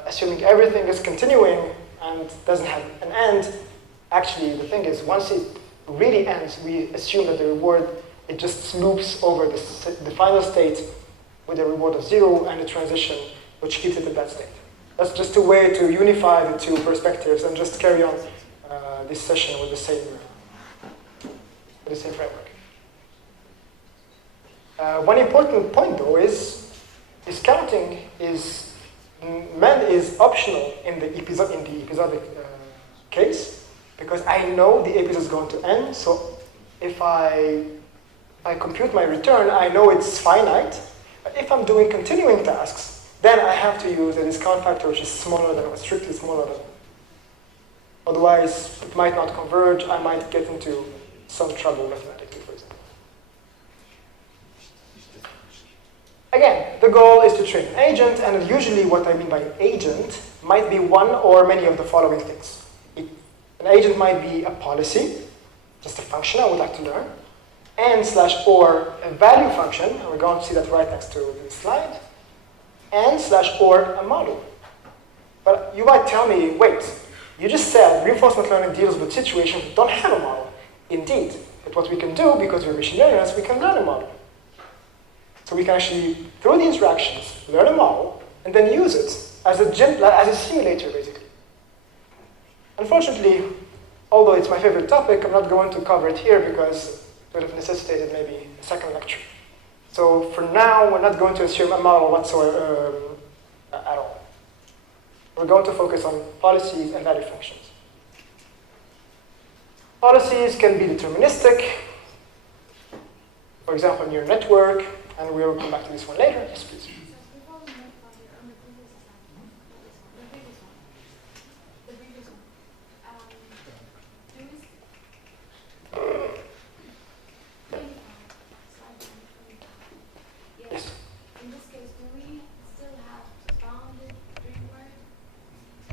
assuming everything is continuing and doesn't have an end. Actually, the thing is, once it really ends, we assume that the reward, it just loops over the final state with a reward of 0 and a transition, which keeps it in that state. That's just a way to unify the two perspectives and just carry on this session with the same framework. One important point, though, is counting is optional in the episodic case, because I know the episode is going to end. So if I compute my return, I know it's finite. But if I'm doing continuing tasks, then I have to use a discount factor which is smaller than, or strictly smaller than. Otherwise, it might not converge. I might get into some trouble mathematically, for example. Again, the goal is to train an agent, and usually what I mean by agent might be one or many of the following things. An agent might be a policy, just a function I would like to learn, and/or a value function, and we're going to see that right next to this slide, and/or a model. But you might tell me, wait, you just said reinforcement learning deals with situations that don't have a model. Indeed, but what we can do, because we're machine learners, we can learn a model. So we can actually, through the interactions, learn a model, and then use it as a simulator, basically. Unfortunately, although it's my favorite topic, I'm not going to cover it here because it would have necessitated maybe a second lecture. So for now, we're not going to assume a model whatsoever at all. We're going to focus on policies and value functions. Policies can be deterministic, for example, neural network, and we'll come back to this one later. Yes, please. Yes. In this case, do we still have bounded during word?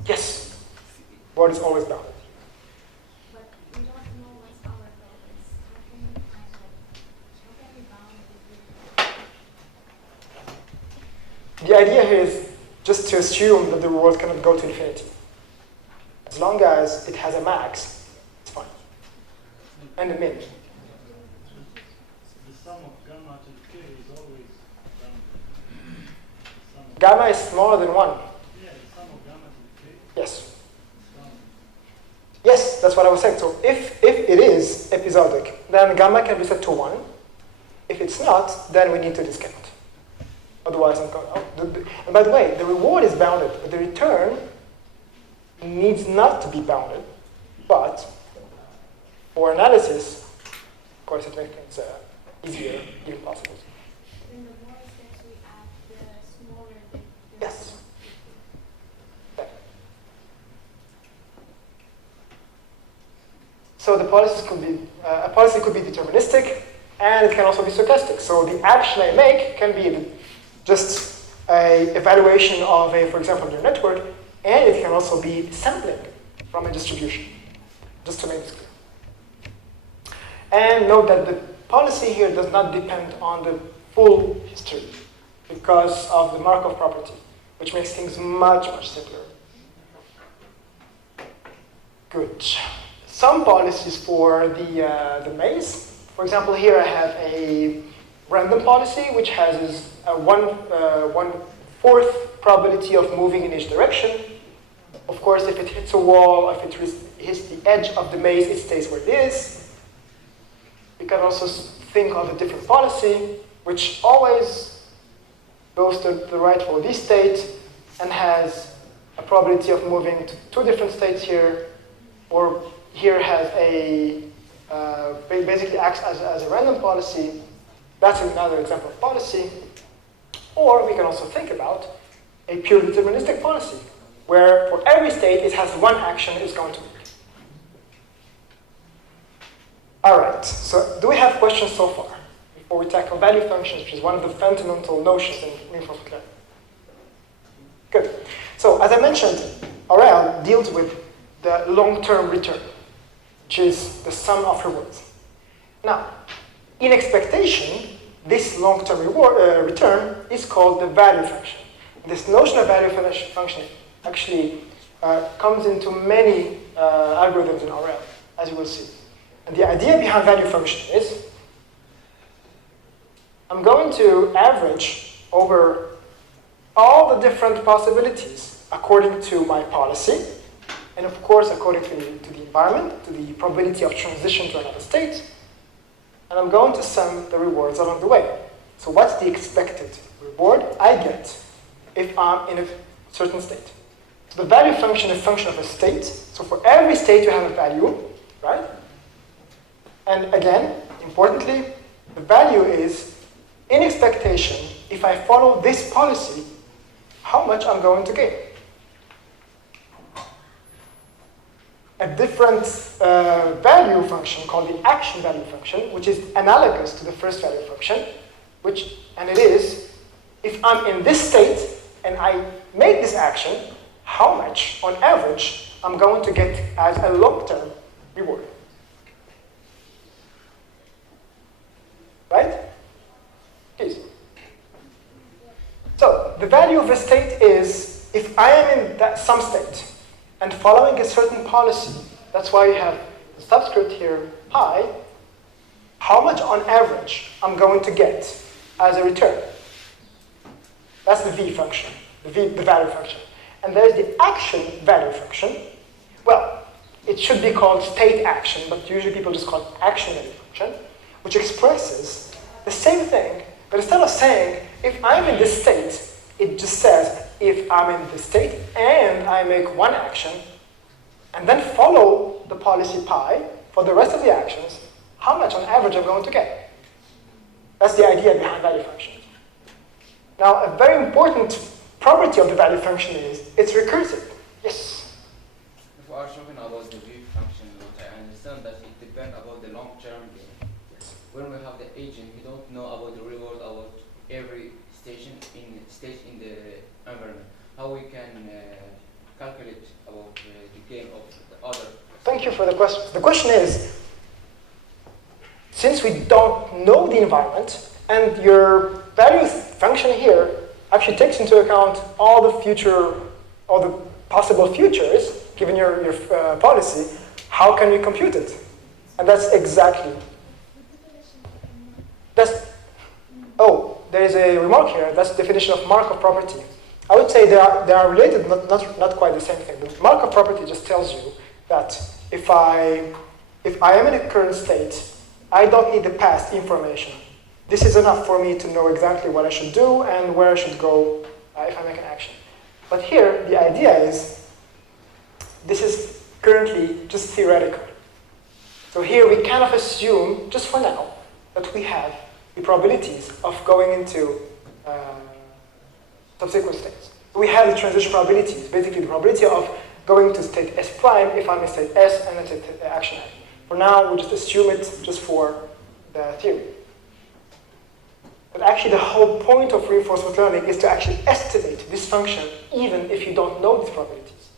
Yes. Word is always bounded. But we don't know what our goal is. How can we find it? How can we bound it? The idea here is just to assume that the reward cannot go to infinity. As long as it has a max, it's fine. And a min. The sum of gamma to k is always bounded. The sum of Gamma is smaller than 1. Yeah, the sum of gamma is 3. Yes. Yes, that's what I was saying. So if it is episodic, then gamma can be set to 1. If it's not, then we need to discount. Otherwise, I'm going. And by the way, the reward is bounded, but the return needs not to be bounded. But for analysis, of course, it makes things easier, even possible. In the more steps we add, the smaller the Yes. So the policies could be a policy could be deterministic, and it can also be stochastic. So the action I make can be just a evaluation of a, for example, neural network, and it can also be sampling from a distribution. Just to make this clear. And note that the policy here does not depend on the full history because of the Markov property, which makes things much, much simpler. Good. Some policies for the maze. For example, here I have a random policy which has a 1/4 probability of moving in each direction. Of course, if it hits a wall, if it hits the edge of the maze, it stays where it is. We can also think of a different policy which always goes to the rightful D state and has a probability of moving to 2 different states here, or here has a basically acts as a random policy. That's another example of policy. Or we can also think about a pure deterministic policy, where for every state it has one action it's going to make. All right, so do we have questions so far before we tackle value functions, which is one of the fundamental notions in reinforcement learning? Good. So as I mentioned, RL deals with the long-term return, which is the sum of rewards. Now, in expectation, this long-term return is called the value function. This notion of value function actually comes into many algorithms in RL, as you will see. And the idea behind value function is I'm going to average over all the different possibilities according to my policy, and of course according to the environment, to the probability of transition to another state, and I'm going to sum the rewards along the way. So what's the expected reward I get if I'm in a certain state? So the value function is a function of a state. So for every state you have a value, right? And again, importantly, the value is in expectation, if I follow this policy, how much I'm going to gain. A different value function called the action value function, which is analogous to the first value function, and it is, if I'm in this state and I make this action, how much, on average, I'm going to get as a long-term reward. Right? Please. So, the value of a state is, if I am in some state, and following a certain policy, that's why you have the subscript here, high, how much on average I'm going to get as a return. That's the V function, the value function. And there's the action value function. Well, it should be called state action, but usually people just call it action value function, which expresses the same thing, but instead of saying, if I'm in this state, it just says, if I'm in this state and I make one action, and then follow the policy pi for the rest of the actions, how much on average I'm going to get. That's the idea behind value functions. Now, a very important property of the value function is it's recursive. Yes? If we are talking about the V function, what I understand that it depends about the long-term gain. Yes. When we have the agent, we don't know about the reward about every stage in the environment. How we can calculate about the gain of the other. Thank you for the question. The question is, since we don't know the environment, and your value function here actually takes into account all the possible futures, given your policy, how can we compute it? And that's exactly. There is a remark here. That's the definition of Markov property. I would say they are related, not quite the same thing. The Markov property just tells you that if I am in a current state, I don't need the past information. This is enough for me to know exactly what I should do and where I should go if I make an action. But here, the idea is, this is currently just theoretical. So here we kind of assume, just for now, that we have the probabilities of going into subsequent states. We have the transition probabilities, basically the probability of going to state S prime if I'm in state S and then state action A. For now, we just assume it just for the theory. But actually, the whole point of reinforcement learning is to actually estimate this function even if you don't know these probabilities.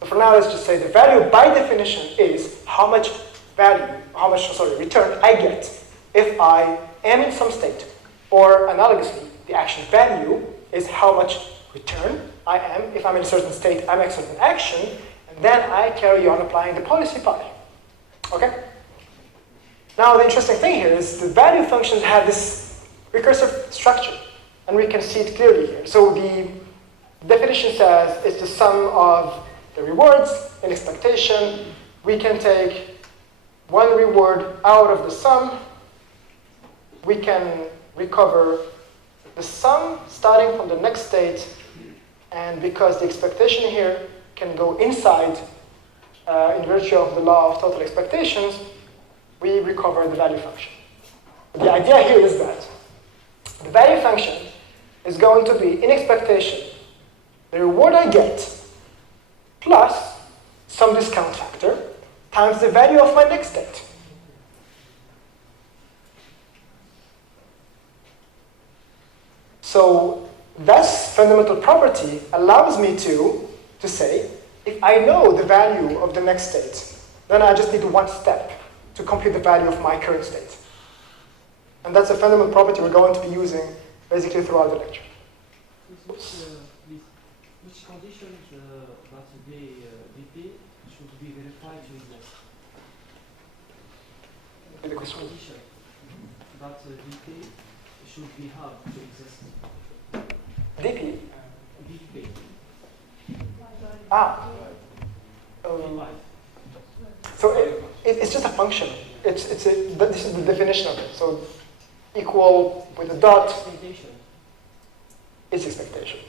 So for now, let's just say the value by definition is how much return I get if I am in some state. Or analogously, the action value is how much return I am if I'm in a certain state, I make a certain action, and then I carry on applying the policy pi. Okay? Now, the interesting thing here is the value functions have this recursive structure, and we can see it clearly here. So the definition says it's the sum of the rewards in expectation. We can take one reward out of the sum. We can recover the sum starting from the next state, and because the expectation here can go inside in virtue of the law of total expectations, we recover the value function. The idea here is that the value function is going to be in expectation the reward I get plus some discount factor times the value of my next state. So this fundamental property allows me to say, if I know the value of the next state, then I just need one step to compute the value of my current state. And that's a fundamental property we're going to be using basically throughout the lecture. Which conditions that the VP should be verified to exist? The question. Condition that VP should be hard to exist. DP? VP. So it's just a function. This is the definition of it. So equal with a dot Expectation. is expectation.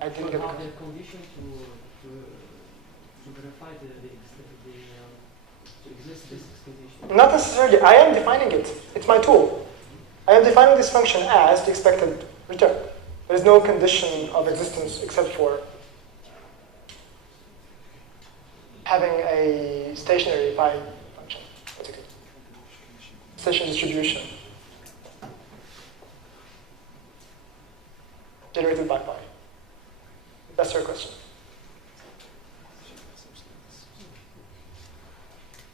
I didn't get Are it. there conditions to verify to exist this expectation? Not necessarily. I am defining it. It's my tool. I am defining this function as the expected return. There's no condition of existence except for having a stationary pi function, basically. Station distribution generated by pi. That's your question.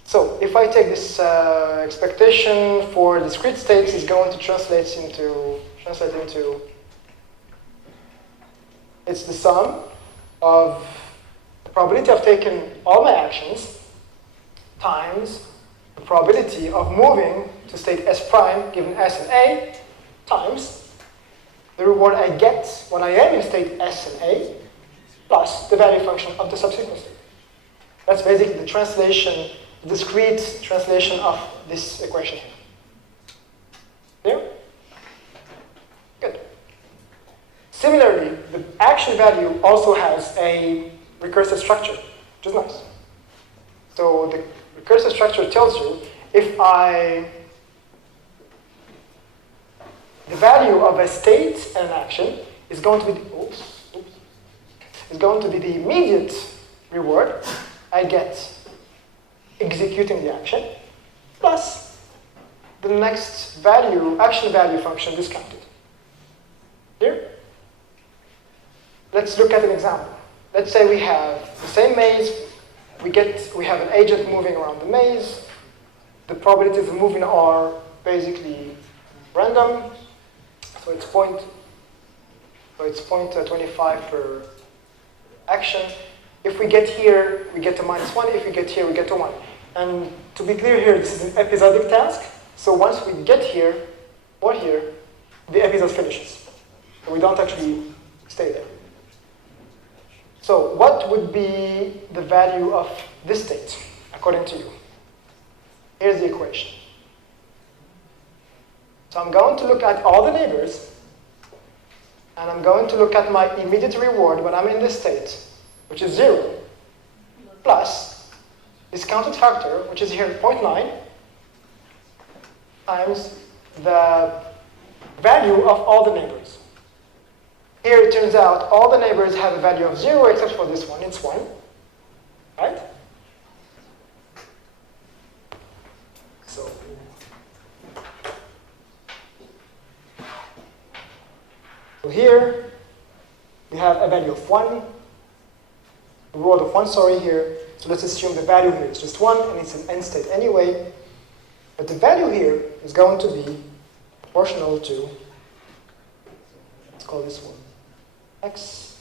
So if I take this expectation for discrete states, it's going to translate into it's the sum of the probability of taking all my actions times the probability of moving to state S prime given S and A times the reward I get when I am in state S and A plus the value function of the subsequent state. That's basically the translation, discrete translation of this equation here. Clear? Good. Similarly, the action value also has a recursive structure, which is nice. So the recursive structure tells you if the value of a state and an action is going to be the immediate reward I get executing the action plus the next value, action value function discounted. Here? Let's look at an example. Let's say we have the same maze. We have an agent moving around the maze. The probabilities of moving are basically random. So it's 0.25 per action. If we get here, we get to -1. If we get here, we get to 1. And to be clear here, this is an episodic task. So once we get here or here, the episode finishes. We don't actually stay there. So what would be the value of this state, according to you? Here's the equation. So I'm going to look at all the neighbors, and I'm going to look at my immediate reward when I'm in this state, which is 0, plus discounted factor, which is here 0.9, times the value of all the neighbors. Here it turns out all the neighbors have a value of 0 except for this one, it's 1, right? So here we have a value of 1, a reward of 1, sorry, here. So let's assume the value here is just 1, and it's an end state anyway. But the value here is going to be proportional to, let's call this one x.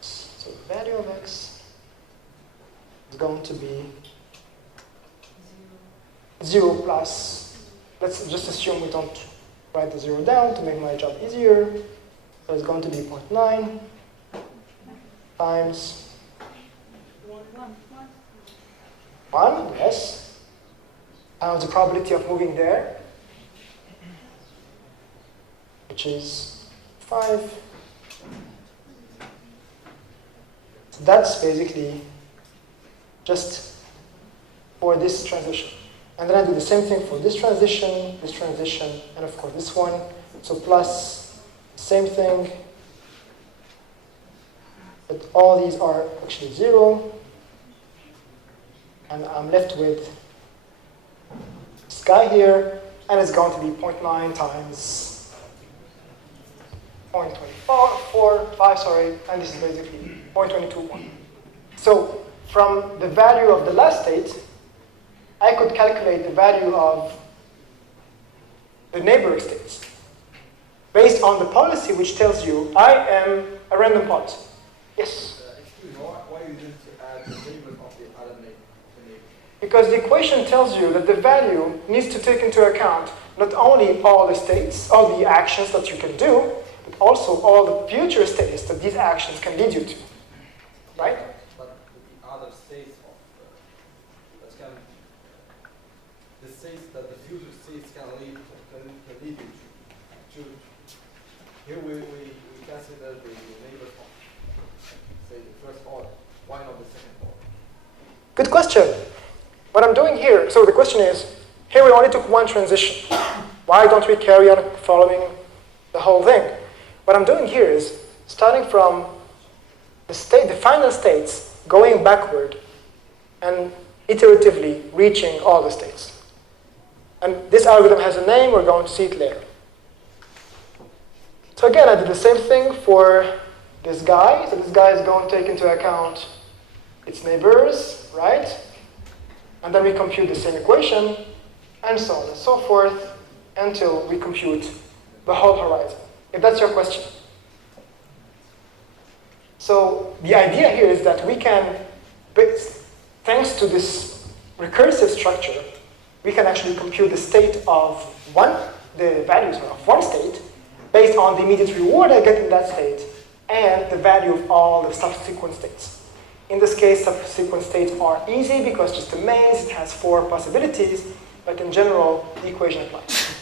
So the value of x is going to be 0 plus, let's just assume we don't write the 0 down to make my job easier. So it's going to be 0.9 times 1, yes. Times the probability of moving there, which is 5. So that's basically just for this transition. And then I do the same thing for this transition, and of course this one. So plus, same thing. But all these are actually 0. And I'm left with this guy here, and it's going to be 0.9 times 0.245, sorry, and this is basically 0.221. So from the value of the last state, I could calculate the value of the neighboring states based on the policy which tells you I am a random policy. Yes? Excuse me, why you didn't add the neighbor of the other neighbor? Because the equation tells you that the value needs to take into account not only all the states, all the actions that you can do, but also all the future states that these actions can lead you to. Right? But the other states of that can the states that the future states can lead you to. Here we consider the neighbors of, say, the first order. Why not the second order? Good question. What I'm doing here, so the question is, here we only took one transition. Why don't we carry on following the whole thing? What I'm doing here is starting from the final states, going backward, and iteratively reaching all the states. And this algorithm has a name, we're going to see it later. So again, I did the same thing for this guy. So this guy is going to take into account its neighbors, right? And then we compute the same equation, and so on and so forth, until we compute the whole horizon. If that's your question. So the idea here is that we can, thanks to this recursive structure, we can actually compute the state of the values of one state, based on the immediate reward I get in that state, and the value of all the subsequent states. In this case, subsequent states are easy because it's just a maze, it has 4 possibilities, but in general, the equation applies.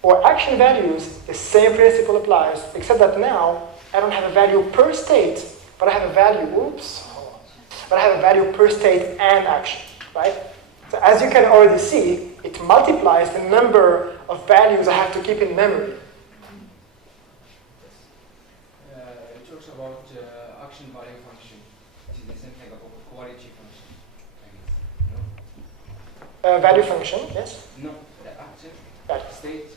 For action values, the same principle applies, except that now I don't have a value per state, but I have a value, but I have a value per state and action, right? So as you can already see, it multiplies the number of values I have to keep in memory. It talks about action value function. It is the same thing about quality function, I guess. No? Value function, yes? No, the action state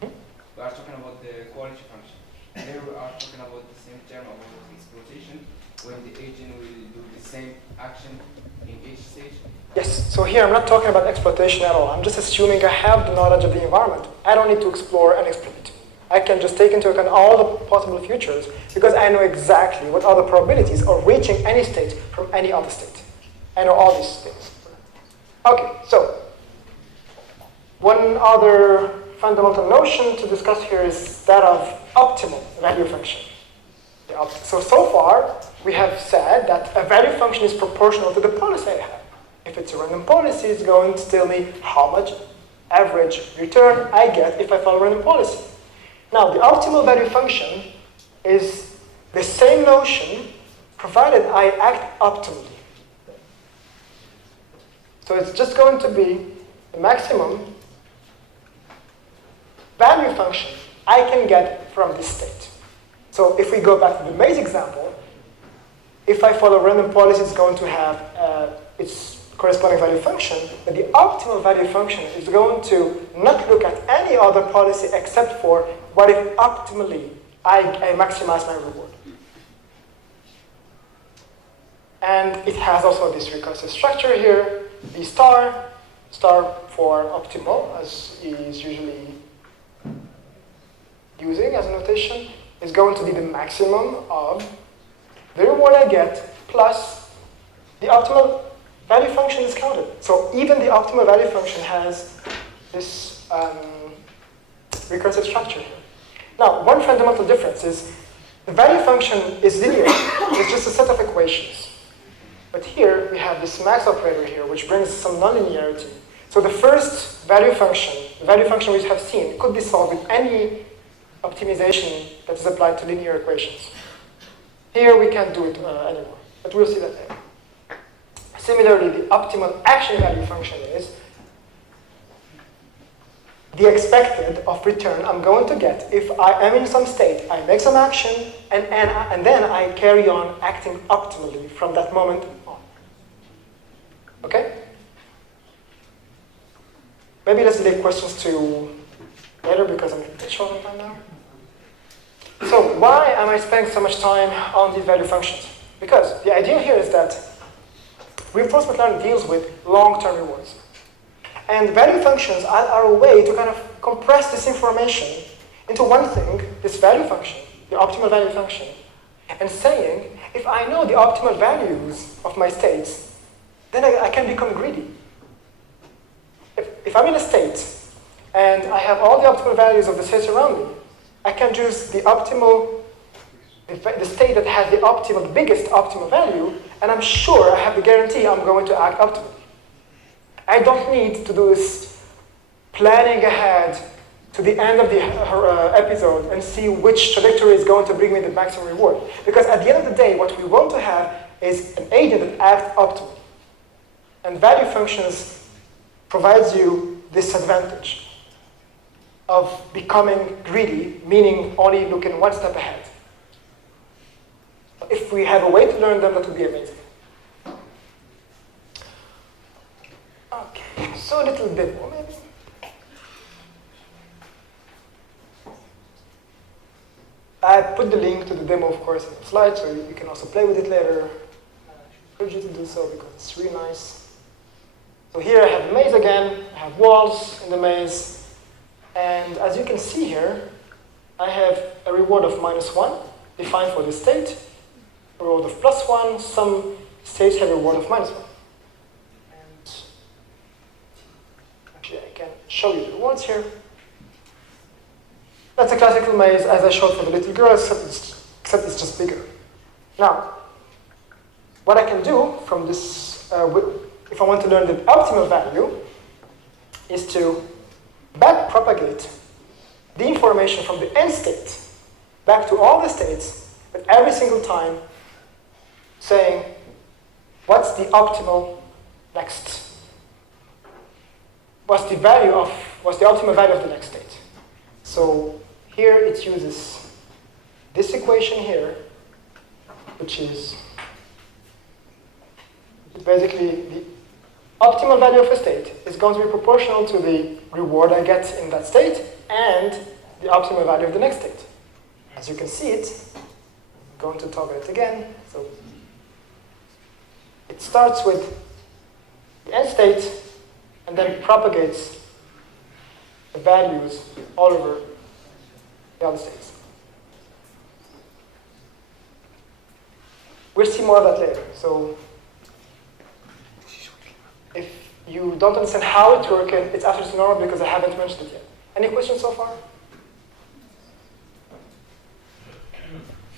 function. We are talking about the quality function. Here we are talking about the same term about exploitation, when the agent will do the same action in each stage. Yes, so here I'm not talking about exploitation at all. I'm just assuming I have the knowledge of the environment. I don't need to explore and exploit. I can just take into account all the possible futures because I know exactly what are the probabilities of reaching any state from any other state. I know all these things. Okay, so one other fundamental notion to discuss here is that of optimal value function. So far, we have said that a value function is proportional to the policy I have. If it's a random policy, it's going to tell me how much average return I get if I follow random policy. Now, the optimal value function is the same notion provided I act optimally. So it's just going to be the maximum value function I can get from this state. So if we go back to the maze example, if I follow random policy, it's going to have its corresponding value function, but the optimal value function is going to not look at any other policy except for what if optimally I maximize my reward. And it has also this recursive structure here, B star for optimal, as is usually using as a notation, is going to be the maximum of the reward I get plus the optimal value function is counted. So even the optimal value function has this recursive structure here. Now, one fundamental difference is the value function is linear. It's just a set of equations. But here, we have this max operator here, which brings some nonlinearity. So the first value function, the value function we have seen, could be solved with any optimization that is applied to linear equations. Here, we can't do it anymore, but we'll see that later. Similarly, the optimal action value function is the expected of return I'm going to get if I am in some state, I make some action, and then I carry on acting optimally from that moment on. Okay? Maybe let's take questions to later because I'm a bit short on time now. So why am I spending so much time on these value functions? Because the idea here is that reinforcement learning deals with long-term rewards. And value functions are a way to kind of compress this information into one thing, this value function, the optimal value function, and saying, if I know the optimal values of my states, then I can become greedy. If I'm in a state, and I have all the optimal values of the states around me, I can choose the optimal, the state that has the biggest optimal value, and I'm sure I have the guarantee I'm going to act optimally. I don't need to do this planning ahead to the end of the episode and see which trajectory is going to bring me the maximum reward. Because at the end of the day, what we want to have is an agent that acts optimally. And value functions provides you this advantage of becoming greedy, meaning only looking one step ahead. If we have a way to learn them, that would be amazing. Okay, so a little demo maybe. I put the link to the demo, of course, in the slide, so you can also play with it later. I encourage you to do so because it's really nice. So here I have a maze again. I have walls in the maze. And as you can see here, I have a reward of -1 defined for this state, a reward of +1. Some states have a reward of -1. And actually, I can show you the rewards here. That's a classical maze as I showed for the little girl, except it's just bigger. Now, what I can do from this, if I want to learn the optimal value, is to backpropagate the information from the end state back to all the states, but every single time saying, what's the optimal next? What's the optimal value of the next state? So here it uses this equation here, which is basically the optimal value of a state is going to be proportional to the reward I get in that state and the optimal value of the next state. As you can see it, I'm going to toggle it again. So it starts with the end state and then propagates the values all over the other states. We'll see more of that later. So if you don't understand how it works, and it's absolutely normal because I haven't mentioned it yet. Any questions so far?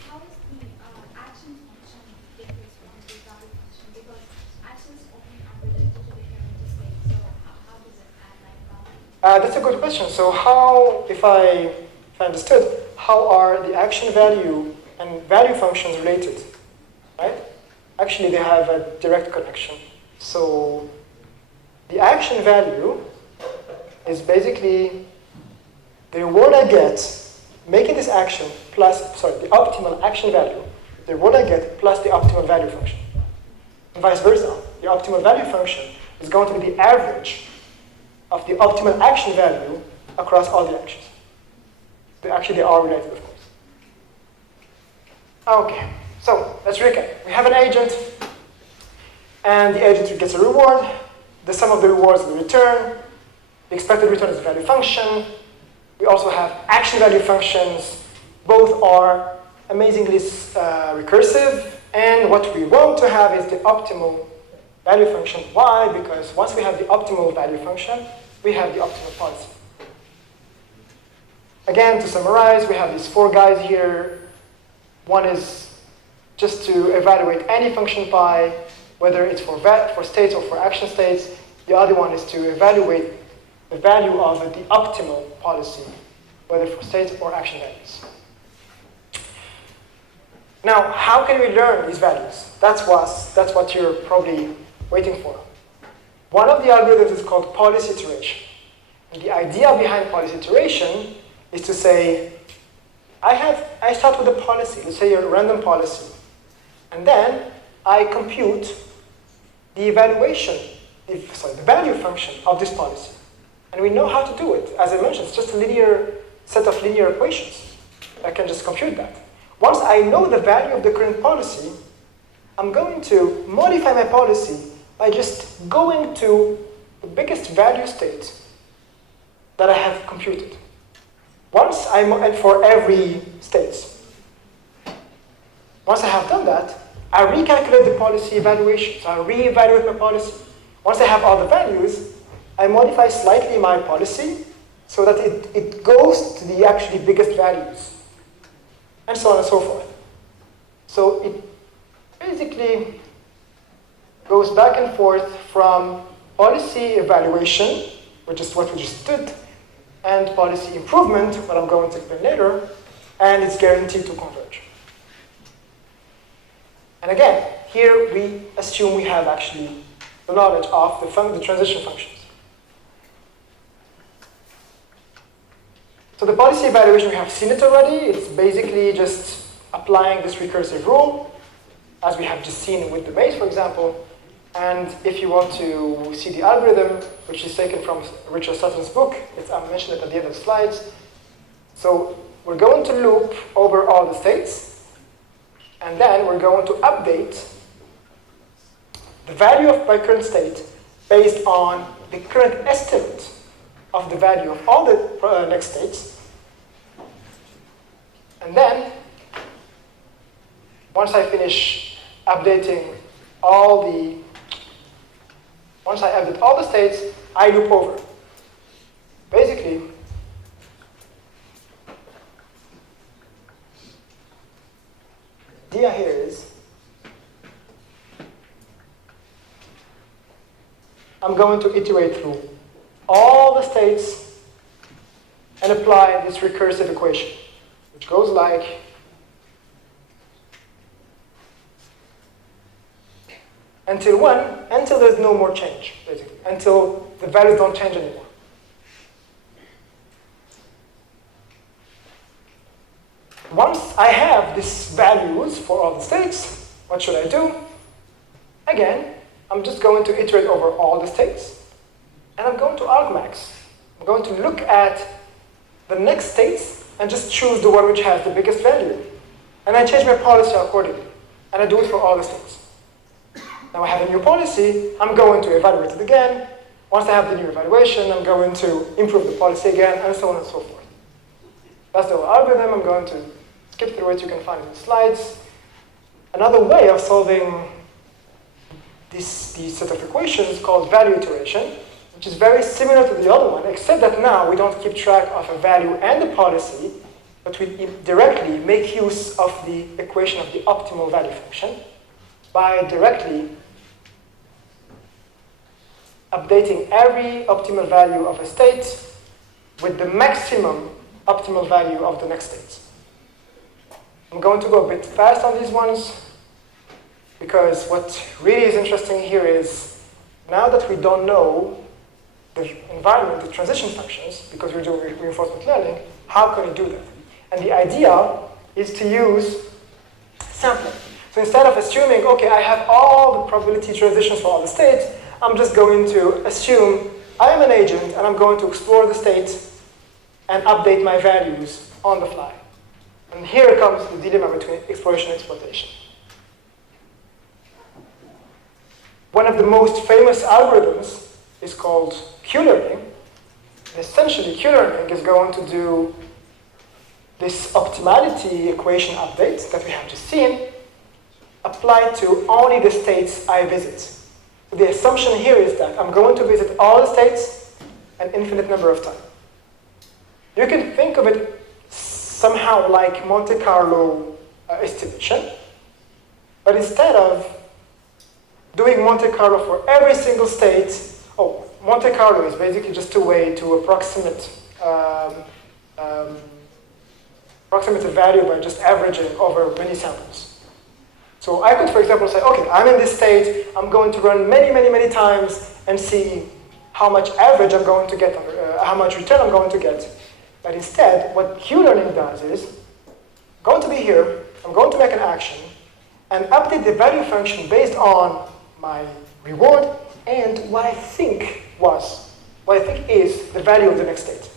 How is the action function different from the value function? Because actions open up with a totally state, so how does it add like value? That's a good question. So how, if I understood, how are the action value and value functions related, right? Actually, they have a direct connection. So the action value is basically the reward I get making this action plus, the optimal action value, the reward I get plus the optimal value function. And vice versa. The optimal value function is going to be the average of the optimal action value across all the actions. Actually, they are related, of course. Okay, so let's recap. We have an agent, and the agent gets a reward. The sum of the rewards is the return. The expected return is the value function. We also have action value functions. Both are amazingly recursive. And what we want to have is the optimal value function. Why? Because once we have the optimal value function, we have the optimal policy. Again, to summarize, we have these four guys here. One is just to evaluate any function pi, whether it's for states or for action states. The other one is to evaluate the value of the optimal policy, whether for states or action values. Now, how can we learn these values? That's what you're probably waiting for. One of the algorithms is called policy iteration. And the idea behind policy iteration is to say, I start with a policy, let's say a random policy, and then I compute the evaluation, the value function of this policy. And we know how to do it. As I mentioned, it's just a linear set of linear equations. I can just compute that. Once I know the value of the current policy, I'm going to modify my policy by just going to the biggest value state that I have computed. And for every state. Once I have done that, I recalculate the policy evaluation. So I reevaluate my policy. Once I have all the values, I modify slightly my policy so that it goes to the actually biggest values. And so on and so forth. So it basically goes back and forth from policy evaluation, which is what we just did, and policy improvement, what I'm going to explain later, and it's guaranteed to converge. And again, here we assume we have actually the knowledge of the transition functions. So the policy evaluation, we have seen it already. It's basically just applying this recursive rule, as we have just seen with the maze, for example. And if you want to see the algorithm, which is taken from Richard Sutton's book, I mentioned it at the end of the slides. So we're going to loop over all the states, and then we're going to update the value of my current state based on the current estimate of the value of all the next states. And then, once I finish updating once I update all the states, I loop over. Basically, the idea here is I'm going to iterate through all the states and apply this recursive equation, which goes like until when? Until there's no more change, basically. Until the values don't change anymore. Once I have these values for all the states, what should I do? Again, I'm just going to iterate over all the states, and I'm going to argmax. I'm going to look at the next states and just choose the one which has the biggest value. And I change my policy accordingly, and I do it for all the states. Now I have a new policy, I'm going to evaluate it again. Once I have the new evaluation, I'm going to improve the policy again, and so on and so forth. That's the whole algorithm. I'm going to skip through it. You can find it in the slides. Another way of solving this set of equations called value iteration, which is very similar to the other one, except that now we don't keep track of a value and a policy, but we directly make use of the equation of the optimal value function by directly updating every optimal value of a state with the maximum optimal value of the next state. I'm going to go a bit fast on these ones, because what really is interesting here is, now that we don't know the environment, the transition functions, because we're doing reinforcement learning, how can we do that? And the idea is to use sampling. So instead of assuming, okay, I have all the probability transitions for all the states, I'm just going to assume I am an agent and I'm going to explore the state and update my values on the fly. And here comes the dilemma between exploration and exploitation. One of the most famous algorithms is called Q-learning. And essentially, Q-learning is going to do this optimality equation update that we have just seen applied to only the states I visit. So the assumption here is that I'm going to visit all the states an infinite number of times. You can think of it somehow like Monte Carlo estimation, but instead of doing Monte Carlo for every single state, Monte Carlo is basically just a way to approximate a value by just averaging over many samples. So I could, for example, say, okay, I'm in this state, I'm going to run many times and see how much average I'm going to get, how much return I'm going to get. But instead, what Q-learning does is, I'm going to be here, I'm going to make an action, and update the value function based on my reward and what I think is the value of the next state.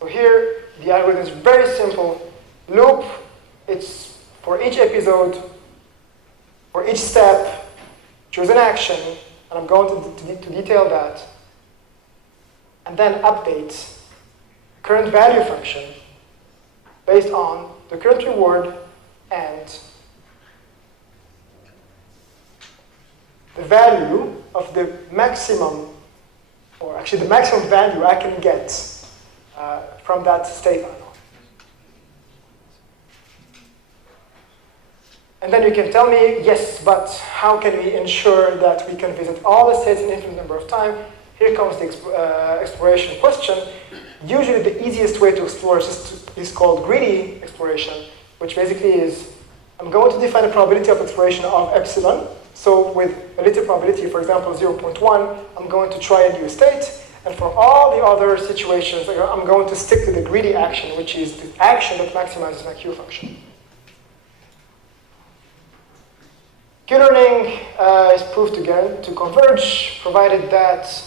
So here, the algorithm is very simple. Loop, it's for each episode, for each step, choose an action, and I'm going to detail that, and then update the current value function based on the current reward and the value of the maximum, or actually the maximum value I can get from that state value. And then you can tell me, yes, but how can we ensure that we can visit all the states in an infinite number of time? Here comes the exploration question. Usually the easiest way to explore is called greedy exploration, which basically is, I'm going to define a probability of exploration of epsilon. So with a little probability, for example, 0.1, I'm going to try a new state. And for all the other situations, I'm going to stick to the greedy action, which is the action that maximizes my Q function. Q-learning is proved again to converge, provided that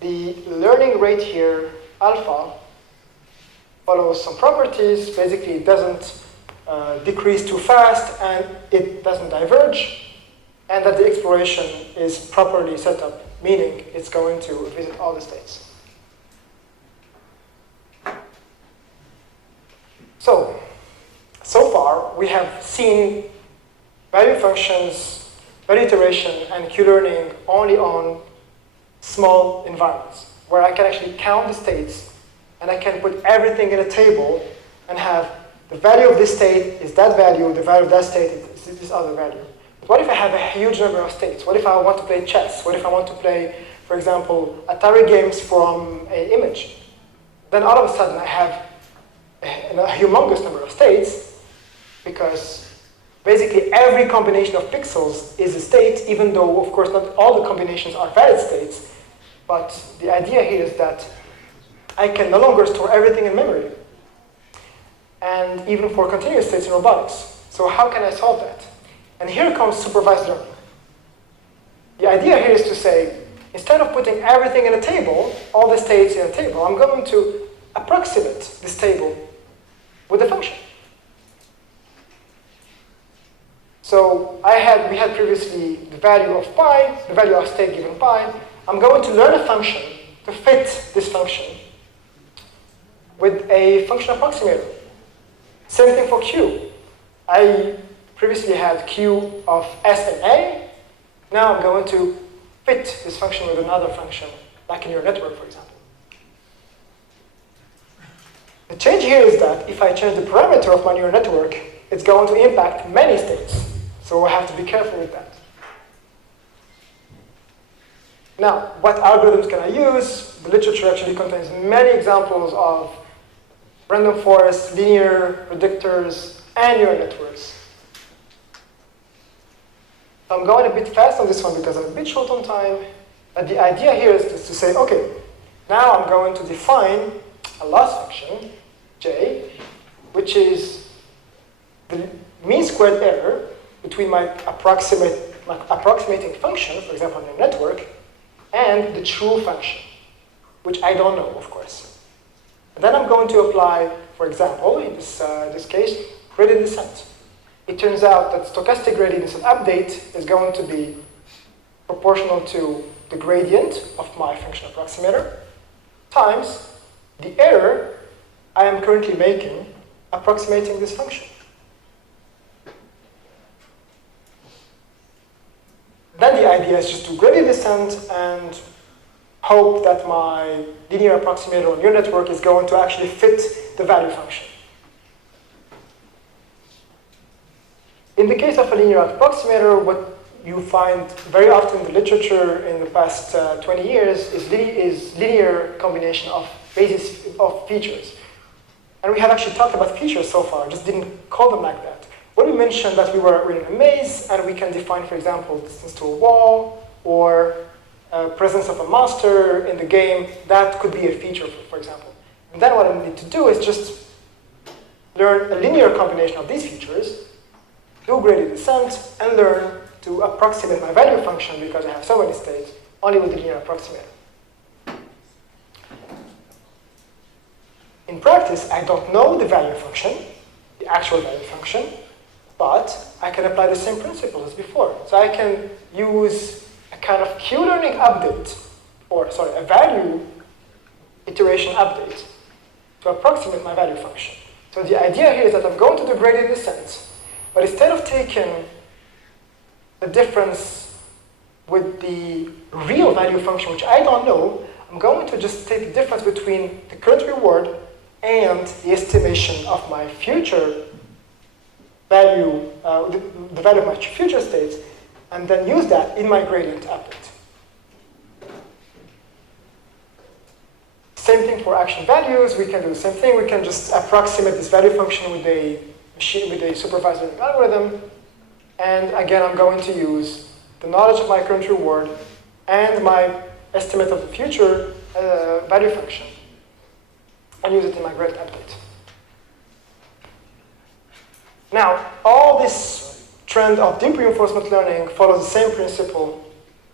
the learning rate here, alpha, follows some properties. Basically, it doesn't decrease too fast, and it doesn't diverge, and that the exploration is properly set up, meaning it's going to visit all the states. So far, we have seen value functions, value iteration, and Q-learning only on small environments, where I can actually count the states, and I can put everything in a table and have the value of this state is that value, the value of that state is this other value. But what if I have a huge number of states? What if I want to play chess? What if I want to play, for example, Atari games from an image? Then all of a sudden I have a humongous number of states, because basically every combination of pixels is a state, even though, of course, not all the combinations are valid states. But the idea here is that I can no longer store everything in memory, and even for continuous states in robotics. So how can I solve that? And here comes supervised learning. The idea here is to say, instead of putting everything in a table, all the states in a table, I'm going to approximate this table with a function. So we had previously the value of pi, the value of state given pi. I'm going to learn a function to fit this function with a function approximator. Same thing for Q. I previously had Q of S and A. Now I'm going to fit this function with another function, like in your network, for example. The change here is that if I change the parameter of my neural network, it's going to impact many states. So I have to be careful with that. Now, what algorithms can I use? The literature actually contains many examples of random forests, linear predictors, and neural networks. I'm going a bit fast on this one because I'm a bit short on time. But the idea here is just to say, okay, now I'm going to define a loss function, J, which is the mean squared error between my approximating function, for example, in a network, and the true function, which I don't know, of course. And then I'm going to apply, for example, in this case, gradient descent. It turns out that stochastic gradient descent update is going to be proportional to the gradient of my function approximator times the error I am currently making approximating this function. Then the idea is just to gradient descent and hope that my linear approximator on your network is going to actually fit the value function. In the case of a linear approximator, what you find very often in the literature in the past 20 years is linear combination of basis of features. And we have actually talked about features so far, just didn't call them like that. When we mentioned that we were in a maze and we can define, for example, distance to a wall or presence of a monster in the game, that could be a feature, for example. And then what I need to do is just learn a linear combination of these features, do gradient descent, and learn to approximate my value function because I have so many states, only with the linear approximator. In practice, I don't know the value function, the actual value function, but I can apply the same principles as before. So I can use a kind of Q-learning update, or sorry, a value iteration update to approximate my value function. So the idea here is that I'm going to do gradient descent, but instead of taking the difference with the real value function, which I don't know, I'm going to just take the difference between the current reward and the estimation of my future value, the value of my future states, and then use that in my gradient update. Same thing for action values. We can do the same thing. We can just approximate this value function with a supervised learning algorithm. And again, I'm going to use the knowledge of my current reward and my estimate of the future value function and use it in my gradient update. Now, all this trend of deep reinforcement learning follows the same principle,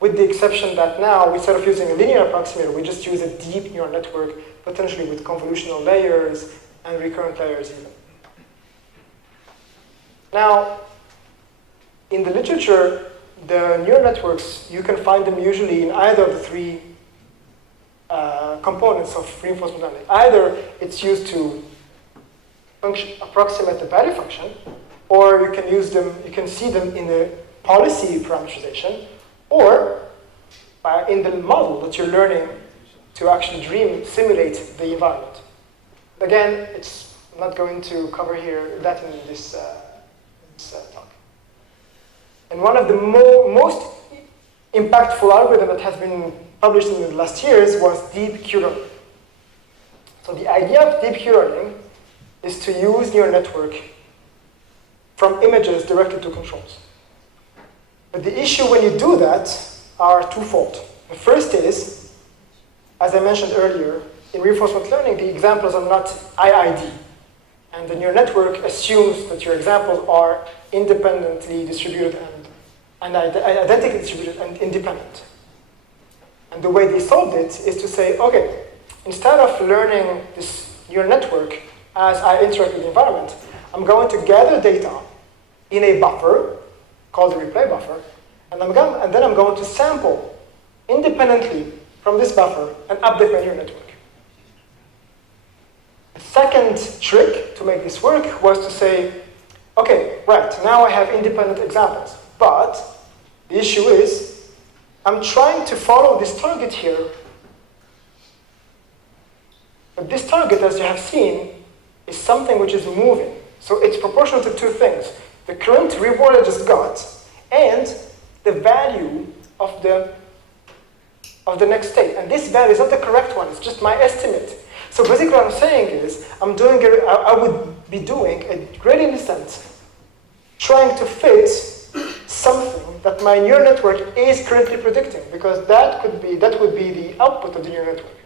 with the exception that now, instead of using a linear approximator, we just use a deep neural network, potentially with convolutional layers and recurrent layers even. Now, in the literature, the neural networks, you can find them usually in either of the three components of reinforcement learning. Either it's used to approximate the value function, or you can use them, you can see them in the policy parameterization, or in the model that you're learning to actually simulate the environment. Again, I'm not going to cover here that in this talk. And one of the most impactful algorithm that has been published in the last years was deep Q-learning. So the idea of deep Q-learning is to use neural network from images directly to controls. But the issue when you do that are twofold. The first is, as I mentioned earlier, in reinforcement learning, the examples are not IID. And the neural network assumes that your examples are independently distributed and identically distributed and independent. And the way they solved it is to say, okay, instead of learning this neural network as I interact with the environment, I'm going to gather data in a buffer called the replay buffer, and then I'm going to sample independently from this buffer and update my neural network. It's second trick to make this work was to say, okay, right, now I have independent examples, but the issue is I'm trying to follow this target here, but this target, as you have seen, is something which is moving. So it's proportional to two things: the current reward I just got and the value of the next state. And this value is not the correct one, it's just my estimate. So basically what I'm saying is, I would be doing a gradient descent trying to fit something that my neural network is currently predicting, because that would be the output of the neural network.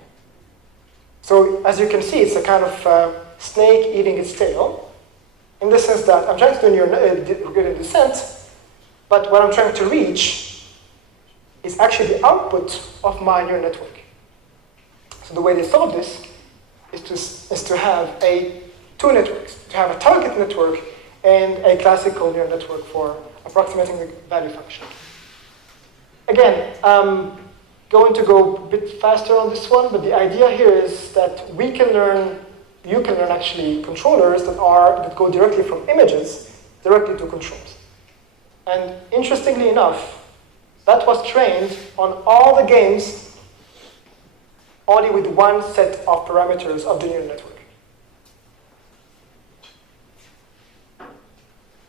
So as you can see, it's a kind of snake eating its tail, in the sense that I'm trying to do gradient descent, but what I'm trying to reach is actually the output of my neural network. So the way they solve this is to have two networks, to have a target network and a classical neural network for approximating the value function. Again, I'm going to go a bit faster on this one, but the idea here is that you can learn actually controllers that go directly from images directly to controls. And interestingly enough, that was trained on all the games only with one set of parameters of the neural network.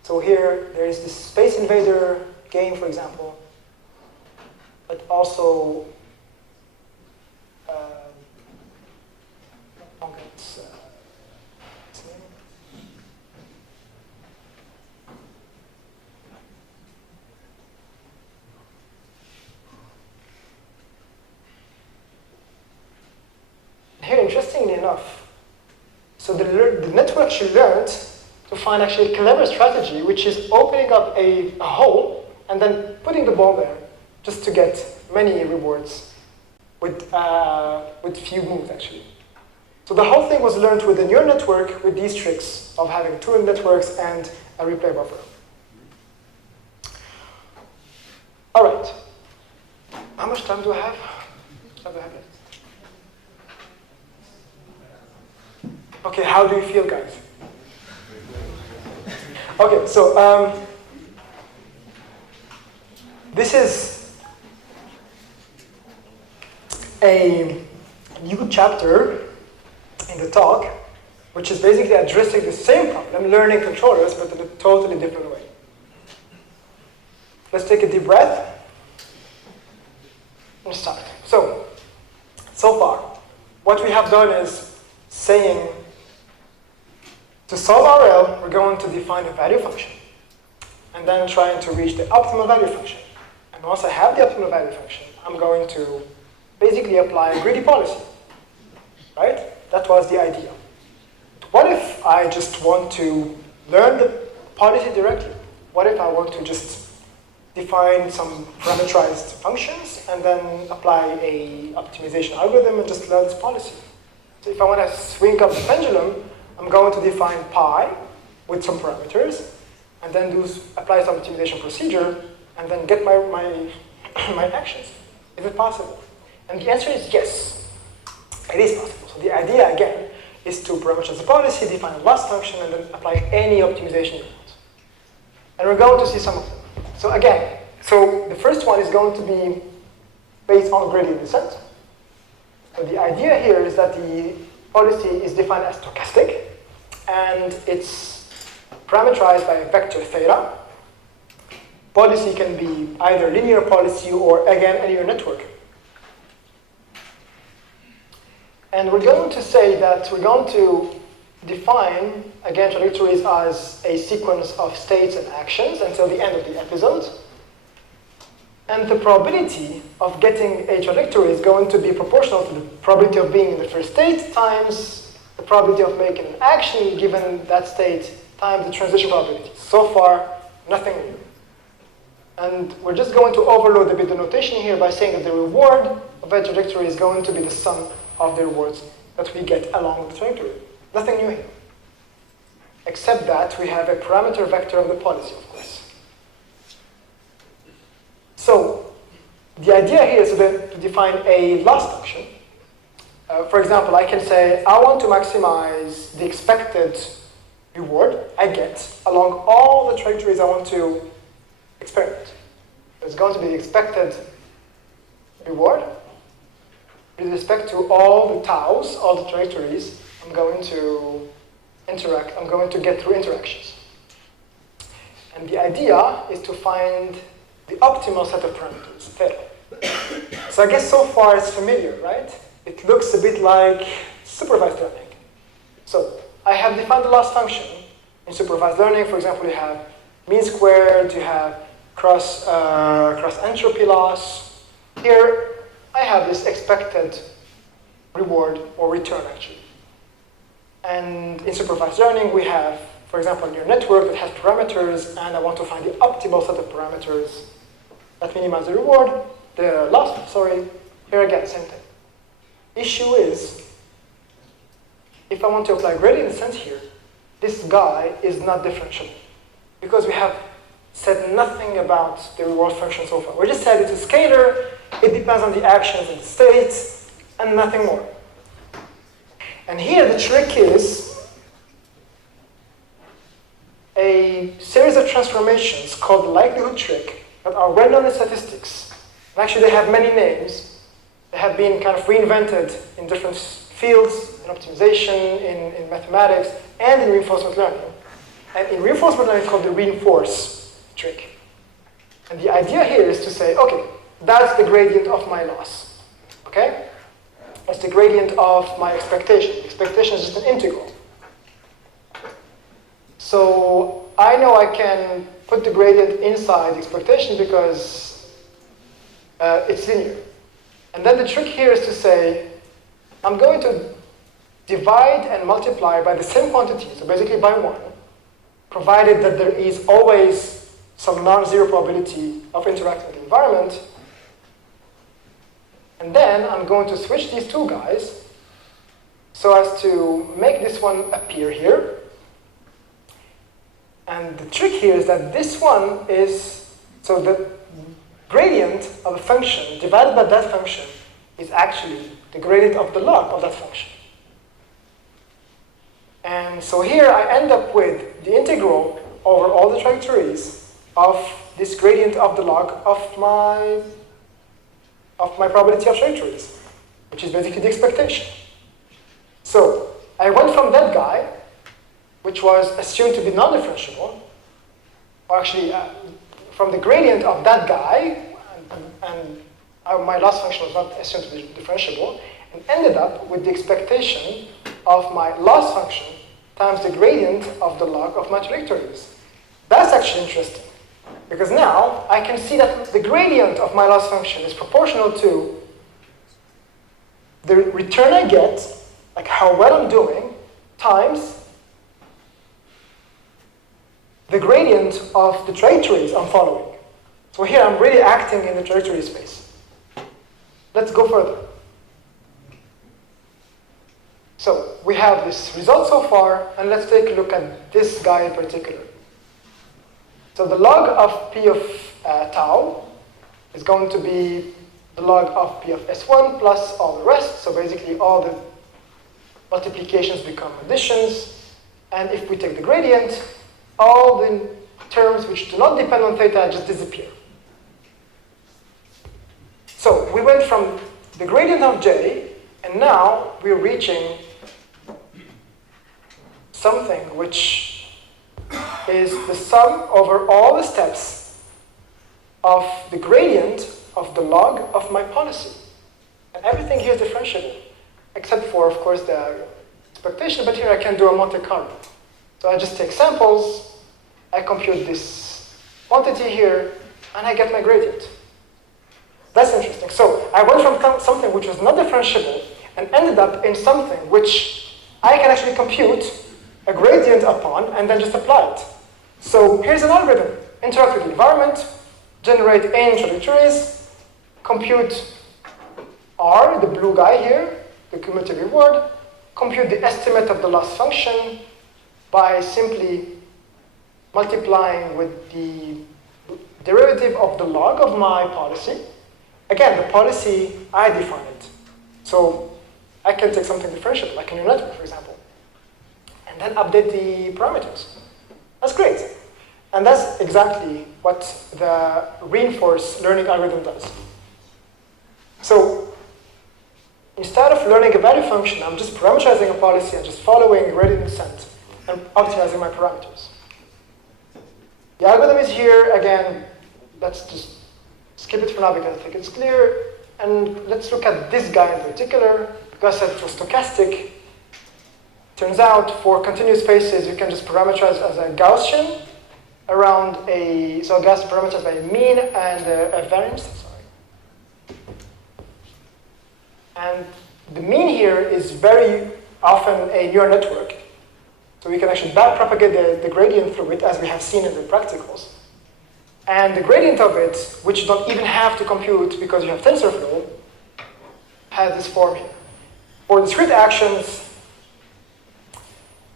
So here, there is this Space Invader game, for example, but also here, interestingly enough, so the network she learned to find actually a clever strategy, which is opening up a hole and then putting the ball there just to get many rewards with few moves, actually. So the whole thing was learned with a neural network with these tricks of having two networks and a replay buffer. All right. How much time do I have? What do I have left? Okay, how do you feel, guys? Okay, so this is a new chapter in the talk, which is basically addressing the same problem, learning controllers, but in a totally different way. Let's take a deep breath and start. So far, what we have done is saying, to solve RL, we're going to define a value function, and then trying to reach the optimal value function. And once I have the optimal value function, I'm going to basically apply a greedy policy, right? That was the idea. But what if I just want to learn the policy directly? What if I want to just define some parameterized functions and then apply a optimization algorithm and just learn this policy? So if I want to swing up the pendulum, I'm going to define pi with some parameters, and then apply some optimization procedure, and then get my actions. Is it possible? And the answer is yes. It is possible. So the idea, again, is to parameterize the policy, define a loss function, and then apply any optimization you want. And we're going to see some of them. So again, the first one is going to be based on gradient descent. So the idea here is that the policy is defined as stochastic, and it's parameterized by a vector theta. Policy can be either linear policy or, again, a linear network. And we're going to say that we're going to define, again, trajectories as a sequence of states and actions until the end of the episode. And the probability of getting a trajectory is going to be proportional to the probability of being in the first state times the probability of making an action given that state times the transition probability. So far, nothing new. And we're just going to overload a bit the notation here by saying that the reward of a trajectory is going to be the sum of the rewards that we get along the trajectory. Nothing new here. Except that we have a parameter vector of the policy, of course. So the idea here is to define a loss function. For example, I can say, I want to maximize the expected reward I get along all the trajectories I want to experiment. It's going to be the expected reward with respect to all the taus, all the trajectories I'm going to get through interactions. And the idea is to find the optimal set of parameters, theta. So I guess so far it's familiar, right? It looks a bit like supervised learning. So I have defined the loss function. In supervised learning, for example, you have mean squared, you have cross entropy loss. Here, I have this expected reward or return, actually. And in supervised learning, we have, for example, a neural network that has parameters, and I want to find the optimal set of parameters that minimize the reward, the loss, sorry. Here again, same thing. Issue is, if I want to apply gradient descent here, this guy is not differentiable because we have said nothing about the reward function so far. We just said it's a scalar, it depends on the actions and the states, and nothing more. And here the trick is a series of transformations called the likelihood trick that are well known in statistics. And actually they have many names. They have been kind of reinvented in different fields, in optimization, in mathematics, and in reinforcement learning. And in reinforcement learning, it's called the reinforce trick. And the idea here is to say, okay, that's the gradient of my loss. Okay? That's the gradient of my expectation. The expectation is just an integral. So I know I can put the gradient inside the expectation because it's linear. And then the trick here is to say, I'm going to divide and multiply by the same quantity, so basically by 1, provided that there is always some non-zero probability of interacting with the environment. And then I'm going to switch these two guys so as to make this one appear here. And the trick here is that this one is, so the gradient of a function divided by that function is actually the gradient of the log of that function. And so here I end up with the integral over all the trajectories of this gradient of the log of my probability of trajectories, which is basically the expectation. So I went from that guy, which was assumed to be non-differentiable, or actually from the gradient of that guy, and my loss function was not assumed to be differentiable, and ended up with the expectation of my loss function times the gradient of the log of my trajectories. That's actually interesting, because now I can see that the gradient of my loss function is proportional to the return I get, like how well I'm doing, times the gradient of the trajectories I'm following. So here I'm really acting in the trajectory space. Let's go further. So we have this result so far, and let's take a look at this guy in particular. So the log of P of tau is going to be the log of P of S1 plus all the rest. So basically all the multiplications become additions. And if we take the gradient, all the terms which do not depend on theta just disappear. So we went from the gradient of J, and now we're reaching something which is the sum over all the steps of the gradient of the log of my policy. And everything here is differentiable, except for, of course, the expectation, but here I can do a Monte Carlo. So I just take samples, I compute this quantity here, and I get my gradient. That's interesting. So I went from something which was not differentiable and ended up in something which I can actually compute a gradient upon and then just apply it. So here's an algorithm. Interact with the environment, generate n trajectories, compute R, the blue guy here, the cumulative reward, compute the estimate of the loss function by simply multiplying with the derivative of the log of my policy. Again, the policy, I define it. So I can take something differentiable, like a neural network, for example. and then update the parameters. That's great. And that's exactly what the reinforced learning algorithm does. So instead of learning a value function, I'm just parameterizing a policy and just following gradient descent and optimizing my parameters. The algorithm is here. Again, let's just skip it for now because I think it's clear. And let's look at this guy in particular. Because I said it was stochastic. Turns out for continuous spaces, you can just parameterize as a Gaussian around a, so Gaussian parameterized by a mean and a variance. Sorry. And the mean here is very often a neural network. So we can actually backpropagate the gradient through it, as we have seen in the practicals. And the gradient of it, which you don't even have to compute because you have TensorFlow, has this form here. For discrete actions,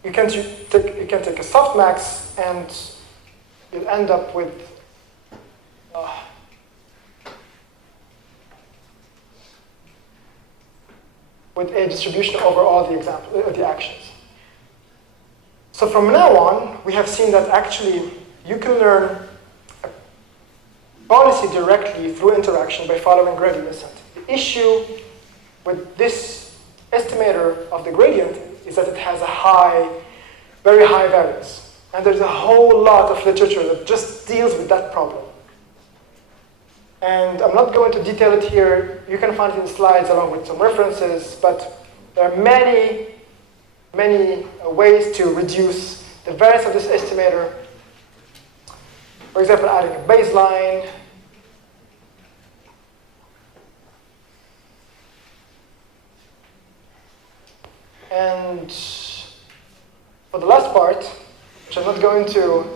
you can take a softmax and you'll end up with a distribution over all the actions. So from now on, we have seen that actually you can learn a policy directly through interaction by following gradient descent. The issue with this estimator of the gradient is that it has a very high variance. And there's a whole lot of literature that just deals with that problem. And I'm not going to detail it here. You can find it in the slides along with some references, but there are many ways to reduce the variance of this estimator. For example, adding a baseline. And for the last part, which I'm not going to,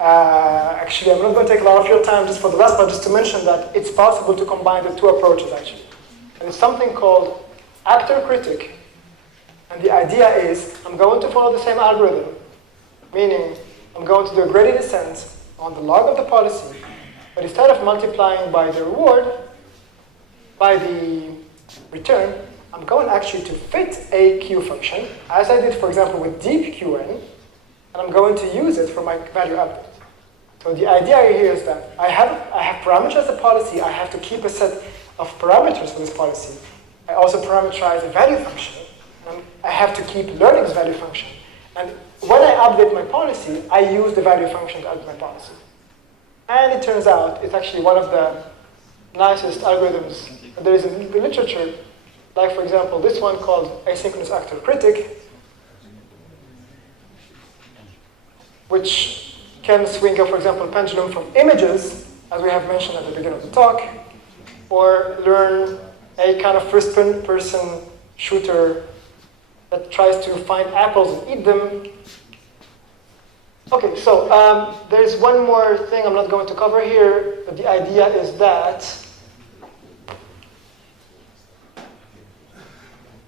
actually I'm not going to take a lot of your time just for the last part, just to mention that it's possible to combine the two approaches actually. And it's something called actor-critic. And the idea is I'm going to follow the same algorithm, meaning I'm going to do a gradient descent on the log of the policy, but instead of multiplying by the reward, by the return, I'm going actually to fit a Q function, as I did, for example, with deep Qn, and I'm going to use it for my value update. So the idea here is that I have parameters as a policy. I have to keep a set of parameters for this policy. I also parameterize a value function. And I have to keep learning this value function. And when I update my policy, I use the value function to update my policy. And it turns out it's actually one of the nicest algorithms there is in the literature. Like, for example, this one called asynchronous actor-critic, which can swing up, for example, pendulum from images, as we have mentioned at the beginning of the talk, or learn a kind of first-person shooter that tries to find apples and eat them. Okay, so there's one more thing I'm not going to cover here, but the idea is that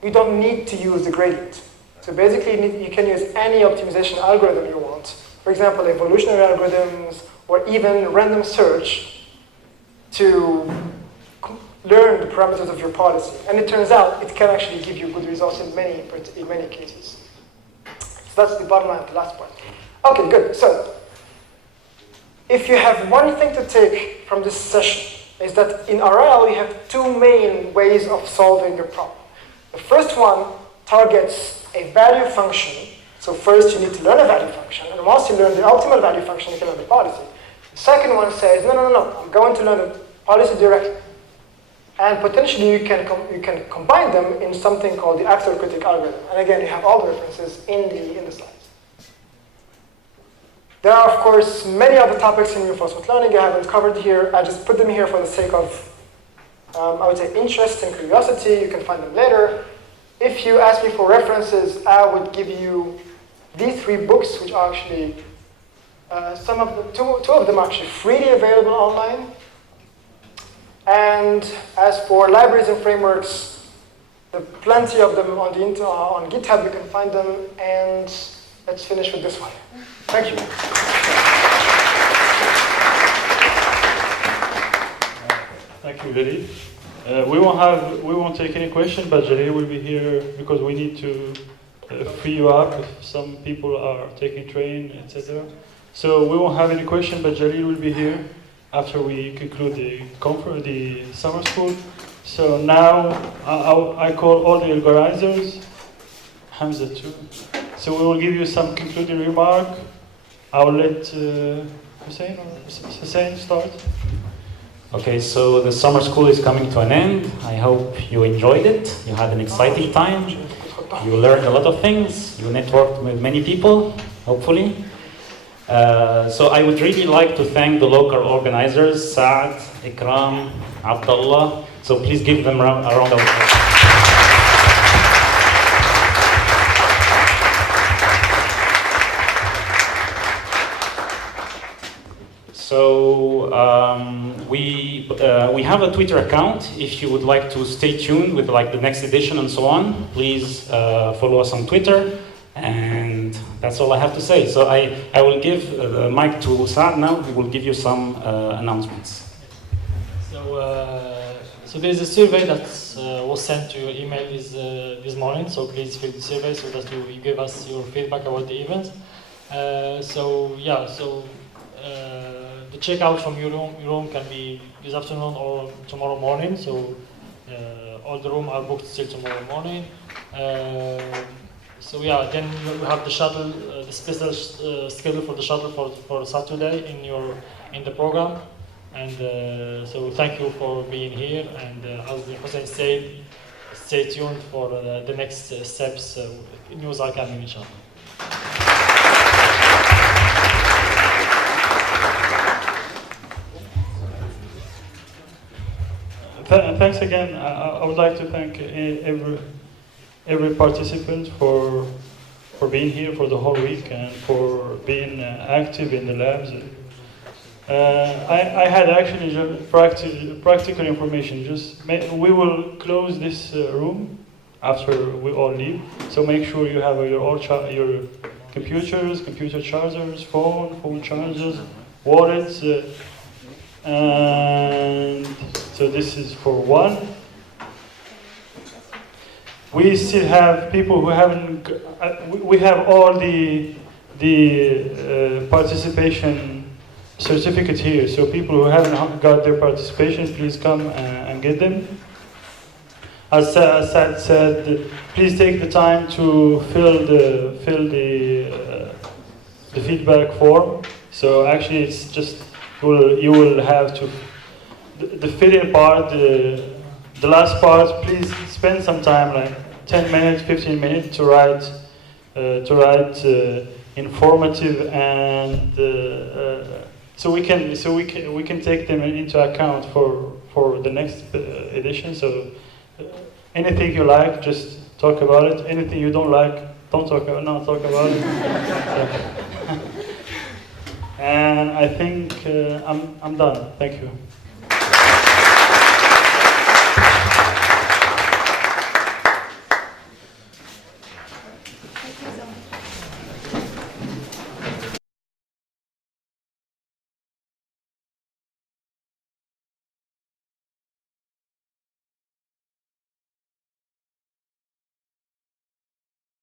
you don't need to use the gradient. So basically, you can use any optimization algorithm you want. For example, evolutionary algorithms, or even random search to learn the parameters of your policy. And it turns out it can actually give you good results in many cases. So that's the bottom line of the last part. Okay, good. So if you have one thing to take from this session, is that in RL we have two main ways of solving a problem. The first one targets a value function. So first you need to learn a value function, and once you learn the optimal value function, you can learn the policy. The second one says, no, I'm going to learn the policy directly. And potentially you can combine them in something called the actor-critic algorithm. And again, you have all the references in the slides. There are, of course, many other topics in reinforcement learning I haven't covered here. I just put them here for the sake of, I would say, interest and curiosity. You can find them later. If you ask me for references, I would give you these three books, which are actually, two of them are actually freely available online. And as for libraries and frameworks, there are plenty of them on GitHub. You can find them. And let's finish with this one. Thank you. Thank you, Jalil. We won't take any questions, but Jalil will be here because we need to free you up if some people are taking train, etc. So we won't have any question, but Jalil will be here after we conclude the summer school. So now I call all the organizers, Hamza too. So we will give you some concluding remark. I will let Hussein start. Okay, so the summer school is coming to an end. I hope you enjoyed it. You had an exciting time. You learned a lot of things. You networked with many people, hopefully. So I would really like to thank the local organizers, Saad, Ikram, Abdullah. So please give them a round of applause. So we have a Twitter account. If you would like to stay tuned with like the next edition and so on, please follow us on Twitter. And that's all I have to say. So I will give the mic to Saad now. He will give you some announcements. So there is a survey that was sent to your email this morning. So please fill the survey so that you give us your feedback about the event. The checkout from your room can be this afternoon or tomorrow morning. So all the rooms are booked till tomorrow morning. Then we have the shuttle, the special schedule for the shuttle for Saturday in the program. And so thank you for being here. And as Hussein said, stay tuned for the next steps. News are coming, inshallah. Thanks again. I would like to thank every participant for being here for the whole week and for being active in the labs. I had actually practical information. We will close this room after we all leave. So make sure you have your computers, computer chargers, phone chargers, wallets. And so this is for one. We still have people who haven't. We have all the participation certificates here. So people who haven't got their participation, please come and get them. As Saad said, please take the time to fill the feedback form. So actually, it's just. You will have to, the fill-in part, the last part, please spend some time, like 10 minutes, 15 minutes to write informative and so we can take them into account for the next edition. So anything you like, just talk about it. Anything you don't like, don't talk about it. And I think I'm done. Thank you.